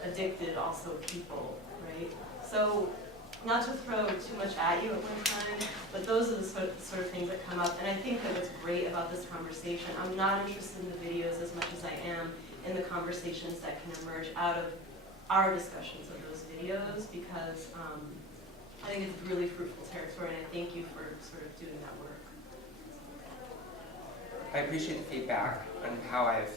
addicted also people, right? So not to throw too much at you at one time, but those are the sort of things that come up. And I think that what's great about this conversation, I'm not interested in the videos as much as I am in the conversations that can emerge out of our discussions of those videos, because I think it's really fruitful territory, and I thank you for sort of doing that work. I appreciate the feedback on how I've,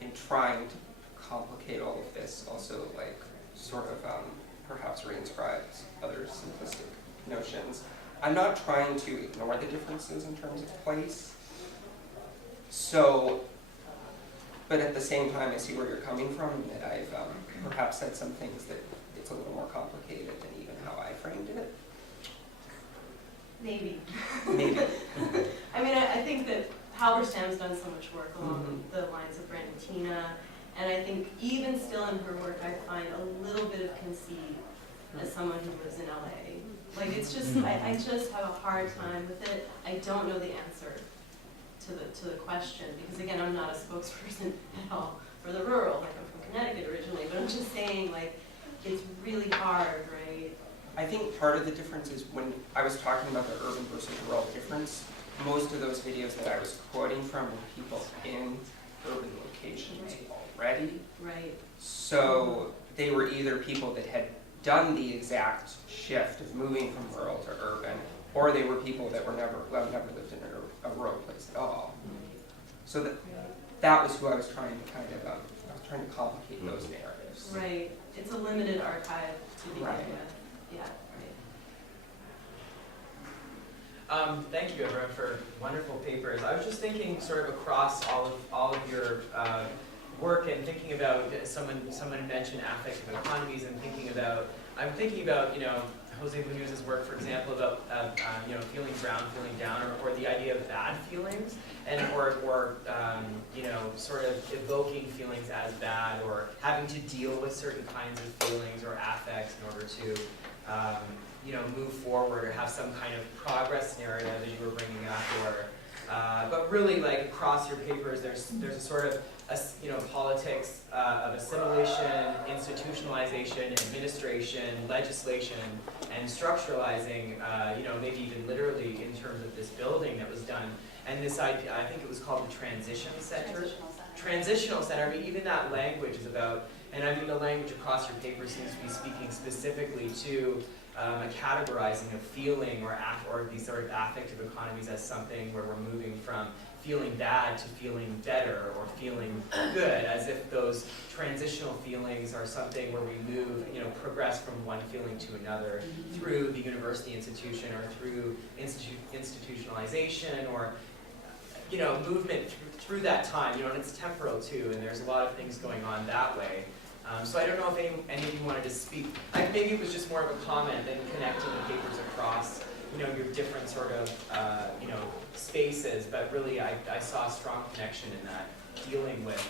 in trying to complicate all of this, also like sort of perhaps reinscribed other simplistic notions. I'm not trying to ignore the differences in terms of place. So, but at the same time, I see where you're coming from, and that I've perhaps said some things that it's a little more complicated than even how I framed it. Maybe. Maybe. I mean, I think that Halberstam's done so much work along the lines of Brent and Tina, and I think even still in her work, I find a little bit of conceit as someone who lives in LA. Like, it's just, I just have a hard time with it. I don't know the answer to the question, because again, I'm not a spokesperson at all for the rural. Like, I'm from Connecticut originally, but I'm just saying, like, it's really hard, right? I think part of the difference is when I was talking about the urban versus rural difference, most of those videos that I was quoting from were people in urban locations already. Right. So they were either people that had done the exact shift of moving from rural to urban, or they were people that were never lived in a rural place at all. So that was who I was trying to kind of, I was trying to complicate those narratives. Right. It's a limited archive to begin Right. with. Yeah. Thank you, everyone, for wonderful papers. I was just thinking, sort of across all of your work, and thinking about someone mentioned affective economies, and I'm thinking about Jose Munoz's work, for example, about feeling brown, feeling down, or the idea of bad feelings, and or sort of evoking feelings as bad, or having to deal with certain kinds of feelings or affects in order to move forward or have some kind of progress narrative that you were bringing up, but really, like, across your papers, there's a sort of politics of assimilation, institutionalization, administration, legislation, and structuralizing, maybe even literally in terms of this building that was done. And this idea, I think it was called the Transition Center. Transitional Center. I mean, even that language is about, and I mean the language across your paper seems to be speaking specifically to a categorizing of feeling or these sort of affective economies as something where we're moving from feeling bad to feeling better or feeling good, as if those transitional feelings are something where we move, progress from one feeling to another through the university institution or through institutionalization, or movement through that time, and it's temporal too, and there's a lot of things going on that way. So I don't know if any of you wanted to speak. Maybe it was just more of a comment than connecting the papers across, your different sort of, spaces, but really I saw a strong connection in that, dealing with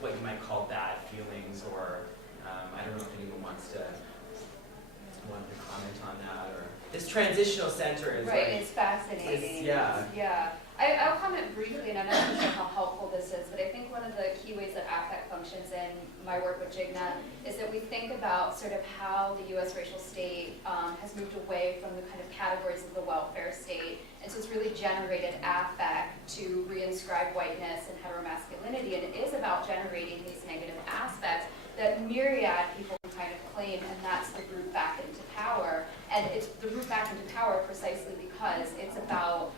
what you might call bad feelings, or I don't know if anyone wants to comment on that, or this transitional center is Right, like, it's fascinating. yeah. Yeah. I'll comment briefly, and I'm not sure how helpful this is, but I think one of the key ways that affect functions in my work with JIGNA is that we think about sort of how the U.S. racial state has moved away from the kind of categories of the welfare state, and so it's really generated affect to reinscribe whiteness and heteromasculinity, and it is about generating these negative aspects that myriad people kind of claim, and that's the route back into power. And it's the route back into power precisely because it's about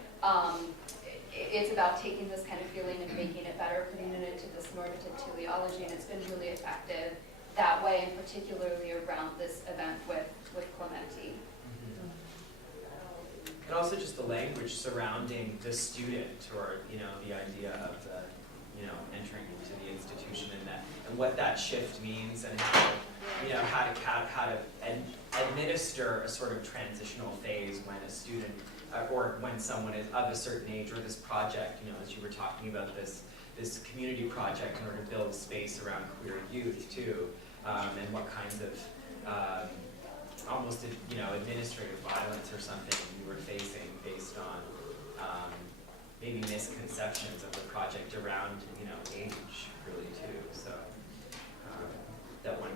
taking this kind of feeling and making it better, putting it into this normative teleology, and it's been really effective that way, and particularly around this event with Clementi. And also just the language surrounding the student, or the idea of the entering into the institution, and what that shift means, and how how to administer a sort of transitional phase when a student or when someone is of a certain age, or this project, as you were talking about, this community project in order to build space around queer youth too, and what kinds of almost administrative violence or something you were facing based on maybe misconceptions of the project around age really too. So that one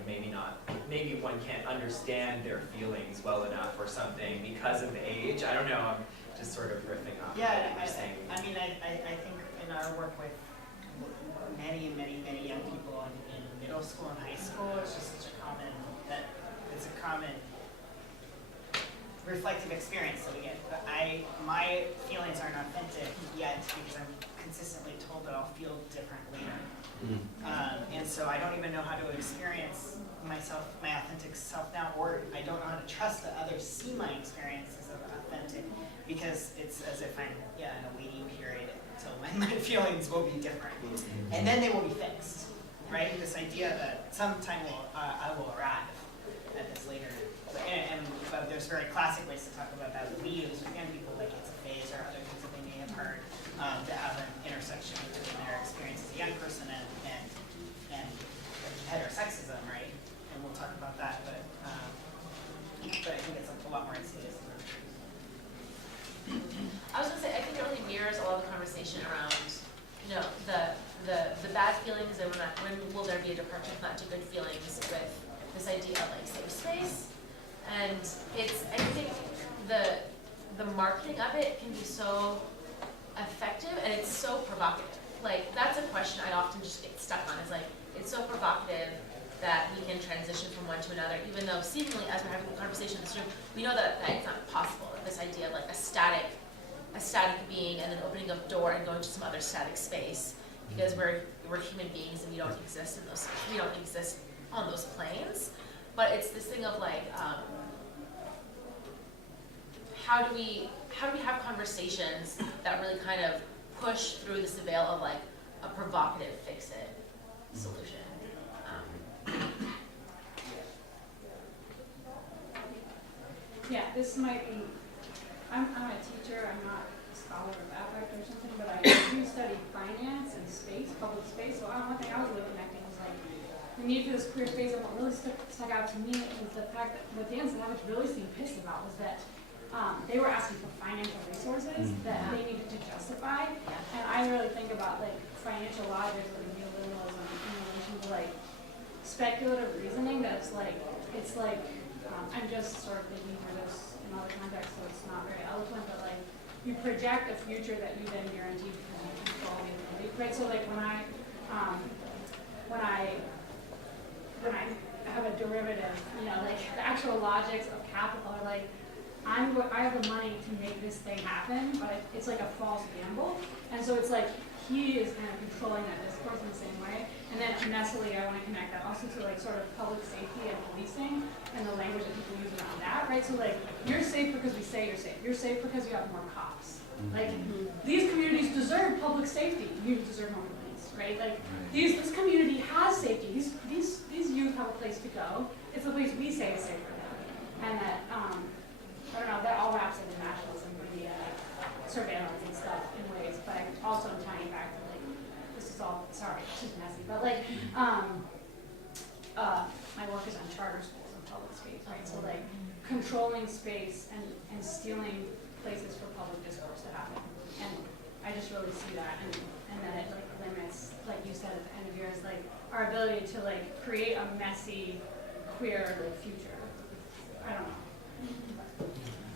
maybe one can't understand their feelings well enough or something because of age. I don't know. I'm just sort of riffing off what you're saying. I think in our work with many young people in middle school and high school, it's just such a common reflective experience that we get. But my feelings aren't authentic yet because I'm consistently told that I'll feel different later. And so I don't even know how to experience myself, my authentic self now, or I don't know how to trust that others see my experience as authentic, because it's as if I'm in a waiting period until when my feelings will be different. And then they will be fixed, right? This idea that sometime I will arrive at this later. But there's very classic ways to talk about that with me, with young people, like it's a phase or other things that they may have heard that have an intersection between their experience as a young person and heterosexism, right? And we'll talk about that, but I think it's a lot more insidious than that. I was gonna say, I think it really mirrors a lot of the conversation around, the bad feelings and when will there be a departure not to good feelings with this idea of like safe space. And I think the marketing of it can be so effective, and it's so provocative. Like, that's a question I often just get stuck on, is like, it's so provocative that we can transition from one to another, even though seemingly as we're having the conversation in this room, we know that it's not possible. This idea of like a static being and then opening up a door and going to some other static space, because we're human beings and we don't exist on those planes. But it's this thing of like, how do we have conversations that really kind of push through this veil of like a provocative fix-it solution? Yeah, this might be, I'm a teacher, I'm not a scholar of affect or something, but I do study finance and space, public space, so one thing I was really connecting was like, the need for this queer space, and what really stuck out to me was the fact that what Dan Savage really seemed pissed about was that they were asking for financial resources that they needed to justify, and I really think about like financial logic or neoliberalism in relation to like speculative reasoning that's like, it's like, I'm just sort of thinking through this in other contexts, so it's not very eloquent, but like, you project a future that you then guarantee because you control the ability, right? So like when I have a derivative, like the actual logics of capital are like, I have the money to make this thing happen, but it's like a false gamble. And so it's like, he is kind of controlling that discourse in the same way. And then necessarily I want to connect that also to like sort of public safety and policing and the language that people use around that, right? So like, you're safe because we say you're safe. You're safe because you have more cops. Like, these communities deserve public safety. You deserve more police, right? Like, this community has safety. These youth have a place to go. It's a place we say is safe for them. And that, I don't know, that all wraps into nationalism and the surveillance and stuff in ways, but I also am tying back to, like, this is all, sorry, it's just messy, but like, my work is on charter schools and public space, right? So like, controlling space and stealing places for public discourse to happen. And I just really see that, and then it like limits, like you said at the end of yours, like our ability to like create a messy, queer like, future. I don't know.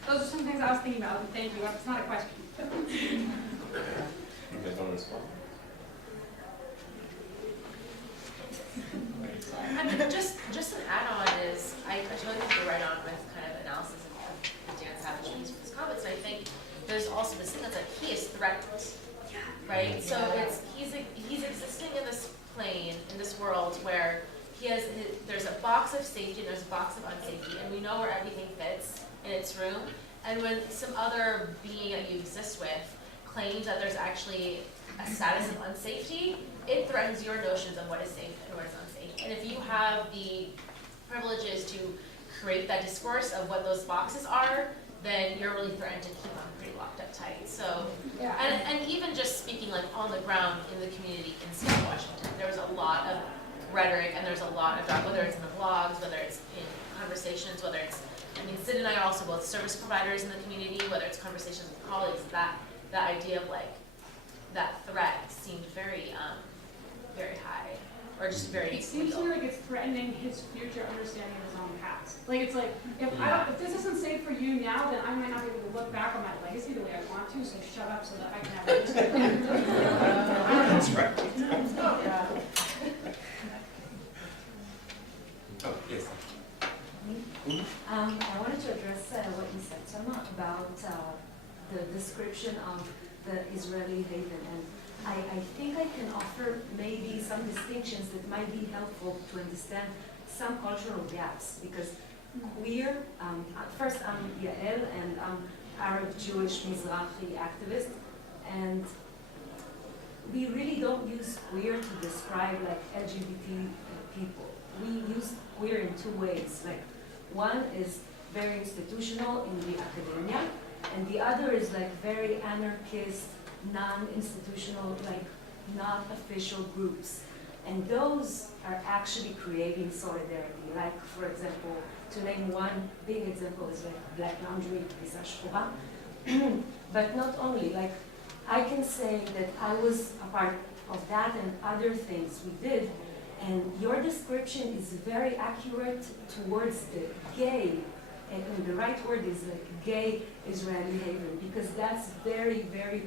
Those are some things I was thinking about. Thank you. It's not a question. You guys want to respond? I mean, just an add-on is, I totally think you're right on with kind of analysis of Dan Savage and his comments. I think there's also this thing that's like, he is threatened, right? So he's existing in this plane, in this world where there's a box of safety and there's a box of unsafety, and we know where everything fits in its room. And when some other being that you exist with claims that there's actually a status of unsafety, it threatens your notions of what is safe and what is unsafe. And if you have the privileges to create that discourse of what those boxes are, then you're really threatened to keep them pretty locked up tight. So, and even just speaking like on the ground in the community in Seattle, Washington, there was a lot of rhetoric and there's a lot of, whether it's in the blogs, whether it's in conversations, whether it's, I mean, Sid and I are also both service providers in the community, whether it's conversations with colleagues, that idea of like, that threat seemed very, very high, or just very It seems to me like it's threatening his future understanding of his own past. Like it's like, if this isn't safe for you now, then I might not be able to look back on my legacy the way I want to, so shut up so that I can have it. That's right. Oh, yes. I wanted to address what you said, Selma, about the description of the Israeli haven, and I think I can offer maybe some distinctions that might be helpful to understand some cultural gaps, because queer, first I'm Yael, and I'm Arab, Jewish, Mizrahi activist, and we really don't use queer to describe like LGBT people. We use queer in two ways. Like, one is very institutional in the academia, and the other is like very anarchist, non-institutional, like not official groups. And those are actually creating solidarity. Like, for example, to name one big example is like Black Laundry, Kisa Shchora. But not only, like, I can say that I was a part of that and other things we did, and your description is very accurate towards the gay, and the right word is like gay Israeli haven, because that's very, very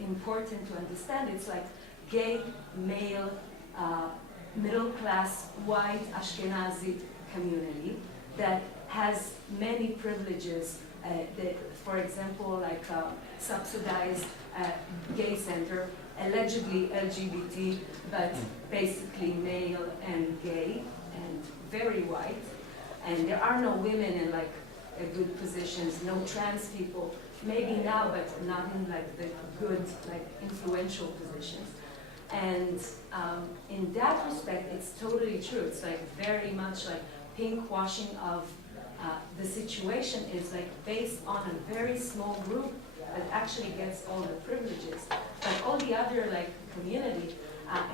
important to understand. It's like gay, male, middle class, white, Ashkenazi community that has many privileges. That, for example, like subsidized gay center, allegedly LGBT, but basically male and gay and very white. And there are no women in like good positions, no trans people, maybe now, but not in like the good, like influential positions. And in that respect, it's totally true. It's like very much like pinkwashing of the situation is like based on a very small group that actually gets all the privileges. But all the other like community,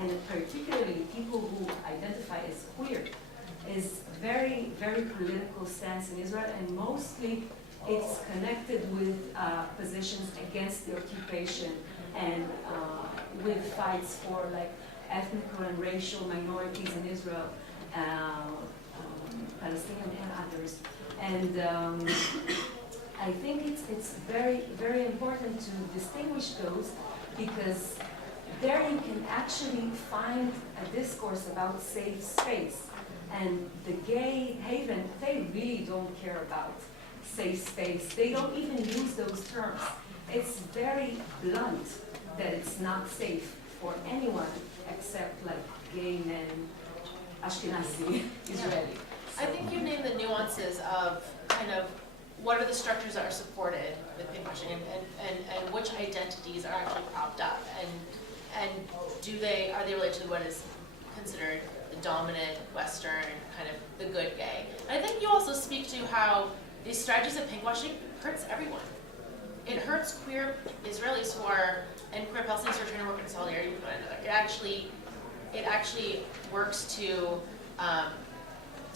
and particularly people who identify as queer, is very, very political stance in Israel, and mostly it's connected with positions against the occupation and with fights for like ethnic and racial minorities in Israel, Palestinian and others. And I think it's very, very important to distinguish those, because there you can actually find a discourse about safe space. And the gay haven, they really don't care about safe space. They don't even use those terms. It's very blunt that it's not safe for anyone except like gay men, Ashkenazi, Israeli. I think you named the nuances of kind of what are the structures that are supported with pinkwashing, and which identities are actually propped up, and are they related to what is considered the dominant Western, kind of the good gay? And I think you also speak to how these strategies of pinkwashing hurts everyone. It hurts queer Israelis who are, and queer Palestinians who are trying to work in solidarity with one another. It actually works to, I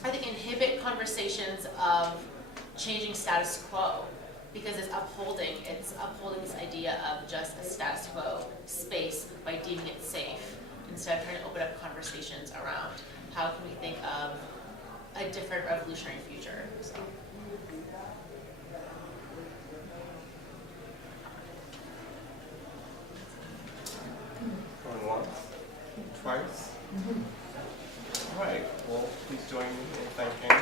think, inhibit conversations of changing status quo, because it's upholding this idea of just a status quo space by deeming it safe, instead of trying to open up conversations around how can we think of a different revolutionary future. So. Going once, twice. All right, well, please join me in thanking